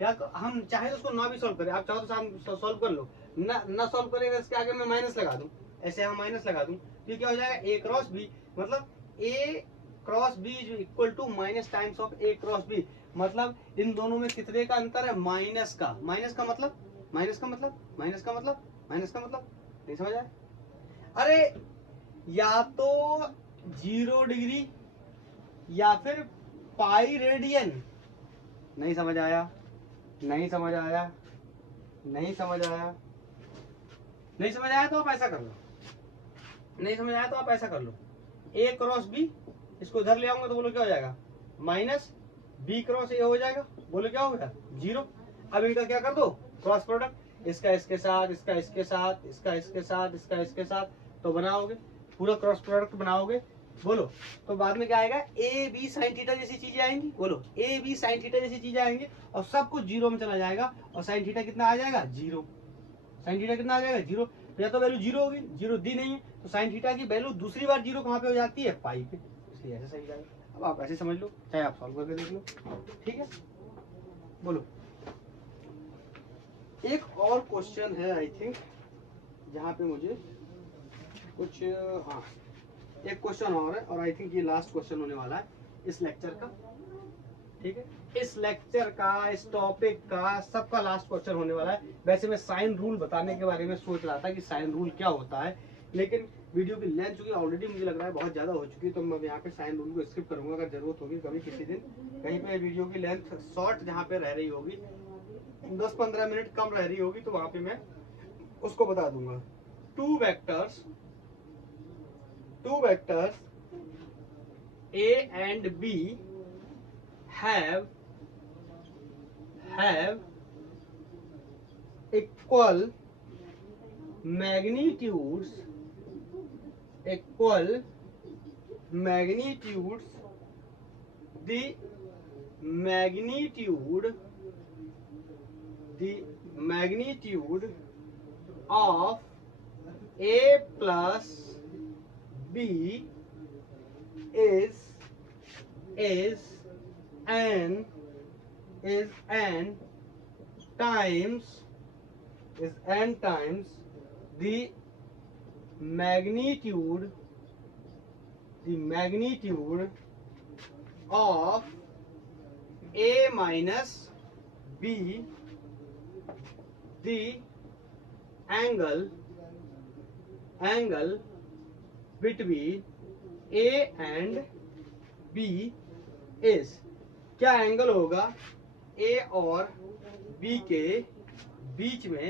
याद करो। हम चाहे तो उसको ना भी सॉल्व करें, आप चाहो तो सॉल्व कर लो, ना सॉल्व करेंगे इसके आगे मैं माइनस लगा दूं, ऐसे हम माइनस लगा दूं तो क्या हो जाएगा, ए क्रॉस बी, मतलब A cross B is equal to minus times of A cross B. मतलब इन दोनों में कितने का अंतर है, माइनस का। माइनस का मतलब, माइनस का मतलब, माइनस का मतलब, माइनस का मतलब, नहीं समझ आया। अरे या तो 0 डिग्री या फिर पाई रेडियन। नहीं समझ आया, नहीं समझ आया, नहीं समझ आया, नहीं समझ आया तो आप ऐसा कर लो, नहीं समझ आया तो आप ऐसा कर लो, ए क्रॉस बी, इसको इधर ले आऊंगा तो बोलो क्या हो जाएगा, माइनस बी क्रॉस ए हो जाएगा, बोलो क्या हो गया, 0। अब इनका क्या कर दो, क्रॉस प्रोडक्ट, इसका इसके साथ, इसका इसके साथ, इसका इसके साथ, इसका इसके साथ, तो बनाओगे पूरा क्रॉस प्रोडक्ट बनाओगे। बोलो, तो बाद में क्या आएगा, ए बी साइन थीटा जैसी चीजें आएंगी। बोलो, ए बी साइन थीटा जैसी चीजें आएंगी और सब कुछ 0 में चला जाएगा और साइन थीटा कितना आ जाएगा, 0। साइन थीटा कितना आ जाएगा, 0। या तो वैल्यू 0 होगी, 0 दी नहीं है तो साइन थीटा की वैल्यू दूसरी बार 0 कहाँ पे हो जाती है, पाई पे, इसलिए ऐसे सही जाएगा। अब आप ऐसे समझ लो, चाहे आप सॉल्व करके देख लो, ठीक है। बोलो, एक और क्वेश्चन है आई थिंक, जहाँ पे मुझे कुछ, हाँ एक क्वेश्चन और आई थिंक ये लास्ट क्वेश्चन होने वाला है इस लेक्चर का, ठीक है। इस लेक्चर का, इस टॉपिक का, सबका लास्ट क्वेश्चन होने वाला है। वैसे मैं साइन रूल बताने के बारे में सोच रहा था कि साइन रूल क्या होता है, लेकिन वीडियो की लेंथ चूंकि ऑलरेडी मुझे लग रहा है बहुत ज्यादा हो चुकी है, तो मैं यहाँ पे साइन रूल को स्किप करूंगा। अगर जरूरत होगी कभी किसी दिन कहीं पे वीडियो की लेंथ शॉर्ट जहाँ पे रह रही होगी, 10-15 मिनट कम रह रही होगी, तो वहां पे मैं उसको बता दूंगा। Two vectors A and B have equal magnitudes, the magnitude of A plus B is n times the magnitude of A minus B, the angle between A and B is। क्या एंगल होगा A और B के बीच में।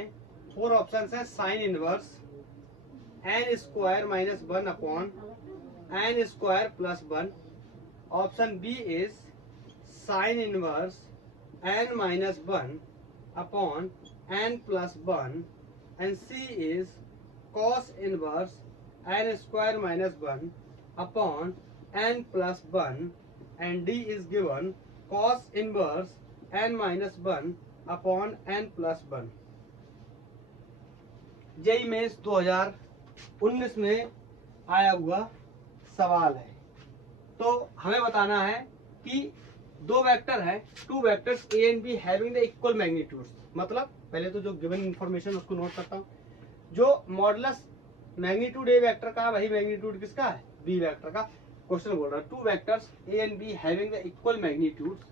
4 option है, sine inverse n square minus 1 upon n square plus 1। Option b is sine inverse n minus 1 upon n plus 1 and C is cos inverse n square minus 1 upon n plus 1 and D is given cos inverse n minus 1 upon n plus 1। JEE Mains 2019 में आया हुआ सवाल है। तो हमें बताना है कि दो वेक्टर है, two vectors a and b having the equal magnitudes. मतलब पहले तो जो गिवन इंफॉर्मेशन उसको नोट करता हूँ। जो मॉडुलस मैग्नीट्यूड ए वेक्टर का, वही मैग्नीट्यूड किसका है, बी वेक्टर का। क्वेश्चन बोल रहा है two vectors a and b having the equal magnitudes,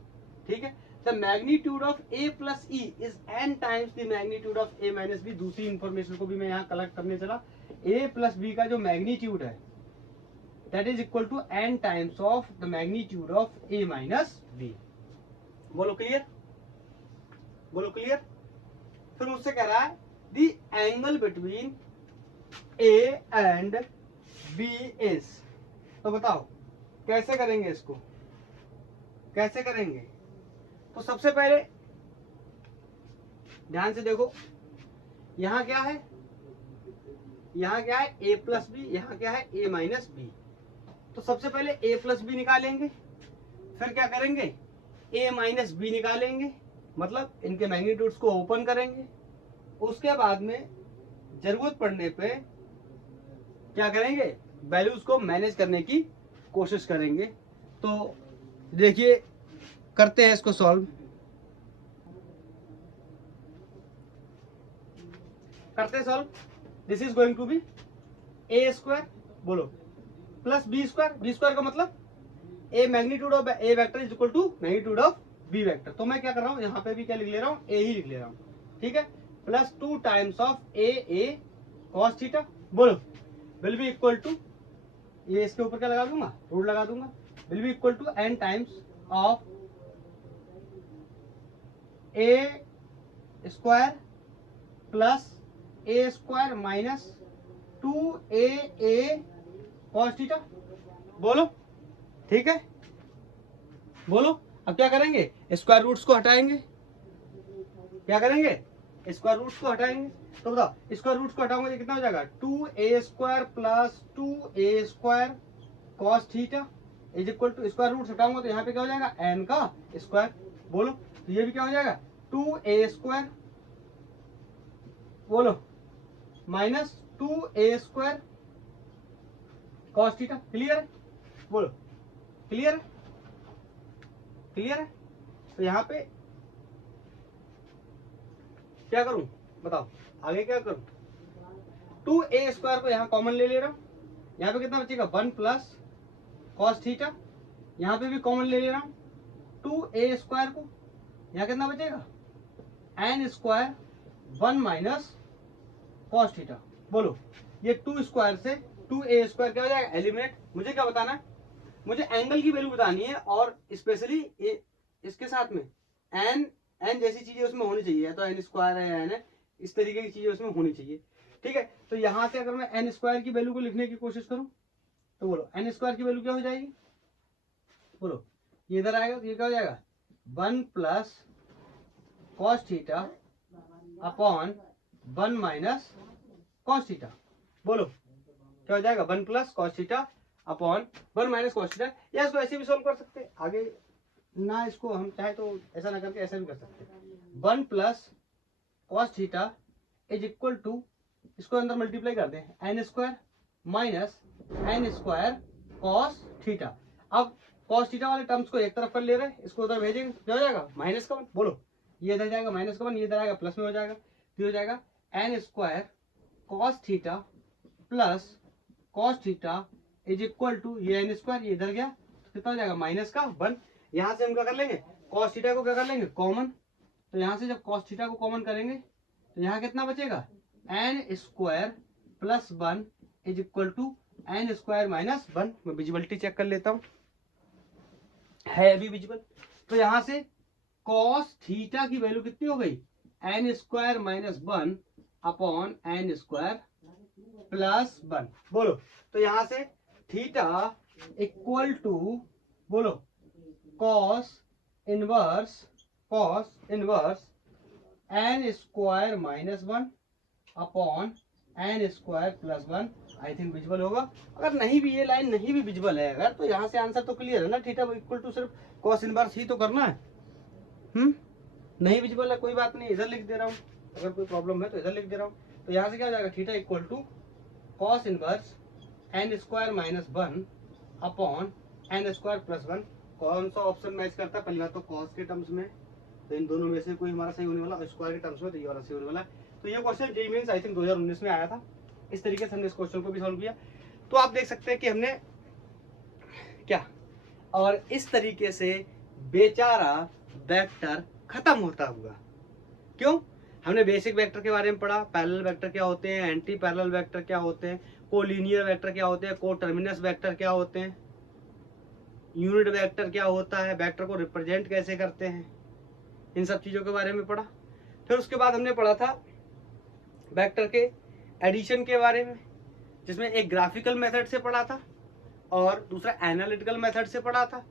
ठीक है। The magnitude of a plus e is n times the magnitude of a minus b. दूसरी इंफॉर्मेशन को भी मैं यहाँ कलेक्ट करने चला। a प्लस बी का जो मैग्नीट्यूड है that is equal to n times of the magnitude of a minus b. बोलो क्लियर, बोलो क्लियर। फिर मुझसे कह रहा है the angle between a and b is. तो बताओ कैसे करेंगे इसको, कैसे करेंगे। तो सबसे पहले ध्यान से देखो, यहां क्या है, यहां क्या है a प्लस बी, यहां क्या है a माइनस बी। तो सबसे पहले a प्लस बी निकालेंगे, फिर क्या करेंगे a माइनस बी निकालेंगे, मतलब इनके मैग्नीट्यूड्स को ओपन करेंगे। उसके बाद में जरूरत पड़ने पे क्या करेंगे, वैल्यूज को मैनेज करने की कोशिश करेंगे। तो देखिए करते हैं इसको सॉल्व, करते हैं solve. This is going to be A square बोलो plus B square. B square का मतलब A magnitude of A vector is equal to magnitude of B vector. तो मैं क्या कर रहा हूं, यहाँ पे भी क्या लिख ले रहा हूँ, ए ही लिख ले रहा हूँ, ठीक है। Plus 2 times of a cos theta बोलो विल बी इक्वल टू, ये इसके ऊपर क्या लगा दूंगा, रूट लगा दूंगा, will be equal to n times of a square plus A square minus 2a cos theta. बोलो ठीक है, बोलो। अब क्या करेंगे, स्क्वायर रूट्स को हटाएंगे, क्या करेंगे, स्क्वायर रूट्स को हटाएंगे। तो बताओ स्क्वायर रूट्स को हटाऊंगा तो कितना हो जाएगा, 2a square plus 2a square cos theta is equal to, square roots हटाऊंगा तो यहाँ पे क्या हो जाएगा n का स्क्वायर। बोलो तो ये भी क्या हो जाएगा 2a स्क्वायर बोलो minus 2a square cos theta. Clear है, बोलो क्लियर है, क्लियर है। तो यहाँ पे क्या करूं बताओ, आगे क्या करूं, 2a स्क्वायर को यहाँ कॉमन ले ले रहा हूं, यहाँ पे कितना बचेगा 1 प्लस कॉस थीटा, यहाँ पे भी कॉमन ले ले रहा हूं 2a स्क्वायर को, यहाँ कितना बचेगा n square 1 minus cos theta. बोलो ये 2 स्क्वायर से 2a स्क्वायर क्या हो जाएगा एलिमिनेट। मुझे क्या बताना है, मुझे एंगल की वैल्यू बतानी है, और स्पेशली इसके साथ में n जैसी चीजें उसमें होनी चाहिए, तो n स्क्वायर है n है, इस तरीके की चीजें उसमें होनी चाहिए, ठीक है। तो यहां से अगर मैं n स्क्वायर की वैल्यू को लिखने की कोशिश करूं तो बोलो n स्क्वायर की वैल्यू क्या हो जाएगी, बोलो ये इधर आएगा तो ये क्या हो जाएगा 1 plus cos theta upon 1 minus cos theta. बोलो क्या हो जाएगा 1 plus cos theta upon 1 minus cos theta. या इसको ऐसे भी सोल्व कर सकते हैं, आगे ना इसको हम चाहे तो ऐसा ना करके ऐसा भी कर सकते हैं। 1 plus cos theta is equal to, इसको अंदर मल्टीप्लाई कर दें n square minus n square cos theta. अब कॉस थीटा वाले टर्म्स को एक तरफ पर ले रहे हैं, इसको उधर भेजेंगे, क्या हो जाएगा माइनस का 1। बोलो ये इधर जाएगा माइनस का 1, ये इधर आएगा प्लस में हो जाएगा, फिर हो जाएगा n square cos theta plus cos theta is equal to, ये एन स्क्वायर ये इधर गया तो कितना हो जाएगा माइनस का 1। यहां से हम क्या कर लेंगे, कॉस थीटा को क्या कर लेंगे कॉमन, तो यहां से जब कॉस थीटा को कॉमन करेंगे तो यहाँ कितना बचेगा n square plus 1 is equal to n square minus 1। मैं विजिबिलिटी चेक कर लेता हूँ, है अभी विजिबल। तो यहां से कॉस थीटा की वैल्यू कितनी हो गई n square minus 1 upon n square plus 1। बोलो तो यहां से थीटा इक्वल टू बोलो cos inverse n square minus 1 upon n square plus 1। I think visible होगा। अगर नहीं भी ये लाइन नहीं भी विजिबल है अगर, तो यहाँ से आंसर तो क्लियर है ना, थीटा इक्वल टू सिर्फ कॉस इनवर्स ही तो करना है। नहीं विजिबल है कोई बात नहीं, इधर लिख दे रहा हूँ, अगर कोई प्रॉब्लम है तो इधर लिख दे रहा हूँ। तो यहाँ से क्या हो जाएगा theta equal to cos inverse n square minus 1 upon n square plus 1। कौन सा ऑप्शन मैच करता है, पहली बात तो कॉस के टर्म्स में, तो इन दोनों में से कोई हमारा सही होने वाला, स्क्वायर के टर्म्स में तो ये वाला सही होने वाला है। तो ये question JEE Mains I think 2019 में आया था, इस तरीके से हमने इस क्वेश्चन को भी सॉल्व किया। तो आप देख सकते हैं कि हमने क्या, और इस तरीके से बेचारा वेक्टर खत्म होता हुआ। क्यों? हमने बेसिक वेक्टर के बारे में पढ़ा, पैरेलल वेक्टर क्या होते हैं, एंटी पैरेलल वेक्टर क्या होते हैं, कोलिनियर वेक्टर क्या होते हैं, कोटर्मिनस वेक्टर क्या होते हैं, यूनिट वेक्टर क्या होता है, वेक्टर को रिप्रेजेंट कैसे करते हैं, इन सब चीजों के बारे में पढ़ा। फिर उसके बाद हमने पढ़ा था वेक्टर के एडिशन के बारे में, जिसमें एक ग्राफिकल मेथड से पढ़ा था और दूसरा एनालिटिकल मेथड से पढ़ा था।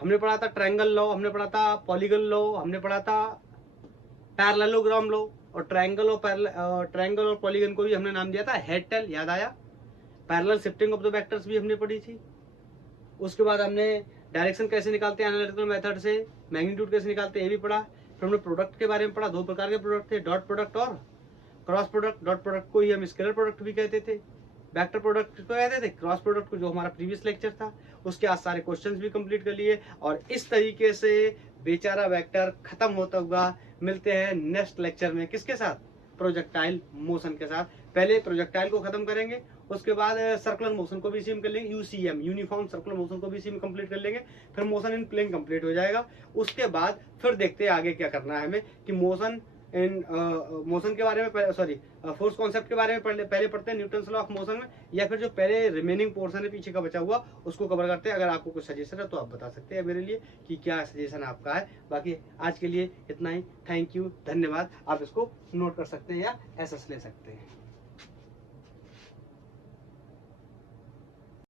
हमने पढ़ा था ट्रायंगल लॉ, हमने पढ़ा था पॉलीगन लॉ, हमने पढ़ा था पैरेललोग्राम लॉ, और ट्रायंगल और पॉलीगन को भी हमने नाम दिया था हेड-टेल, याद आया। Parallel shifting of the vectors भी हमने पढ़ी थी। उसके बाद हमने डायरेक्शन कैसे निकालते हैं एनालिटिकल मेथड से, मैग्नीट्यूड कैसे निकालते हैं ये भी पढ़ा। फिर हमने प्रोडक्ट के बारे में पढ़ा, 2 प्रकार के प्रोडक्ट थे, डॉट प्रोडक्ट और क्रॉस प्रोडक्ट। डॉट प्रोडक्ट को ही हम स्केलर प्रोडक्ट भी कहते थे, वेक्टर प्रोडक्ट को कहते थे, क्रॉस प्रोडक्ट को जो हमारा प्रीवियस लेक्चर था उसके आज सारे क्वेश्चंस भी कंप्लीट कर लिए। और इस तरीके से बेचारा वेक्टर खत्म होता हुआ। मिलते हैं नेक्स्ट लेक्चर में, किसके साथ? प्रोजेक्टाइल मोशन के साथ। पहले प्रोजेक्टाइल को खत्म करेंगे, उसके बाद सर्कुलर मोशन को भी इसी में कर लेंगे, यूसीएम यूनिफॉर्म सर्कुलर मोशन को भी इसी में कंप्लीट कर लेंगे। फिर मोशन इन प्लेन कंप्लीट हो जाएगा। उसके बाद फिर देखते हैं आगे क्या करना है हमें, कि मोशन इन मोशन के बारे में, सॉरी फोर्स कॉन्सेप्ट के बारे में पहले पढ़ते हैं न्यूटन्स लॉ ऑफ मोशन में, या फिर जो पहले रिमेनिंग पोर्शन है पीछे का बचा हुआ उसको कवर करते हैं। अगर आपको कुछ सजेशन है तो आप बता सकते हैं मेरे लिए कि क्या सजेशन आपका है। बाकी आज के लिए इतना ही। थैंक यू, धन्यवाद। आप इसको नोट कर सकते हैं या एसएस ले सकते हैं।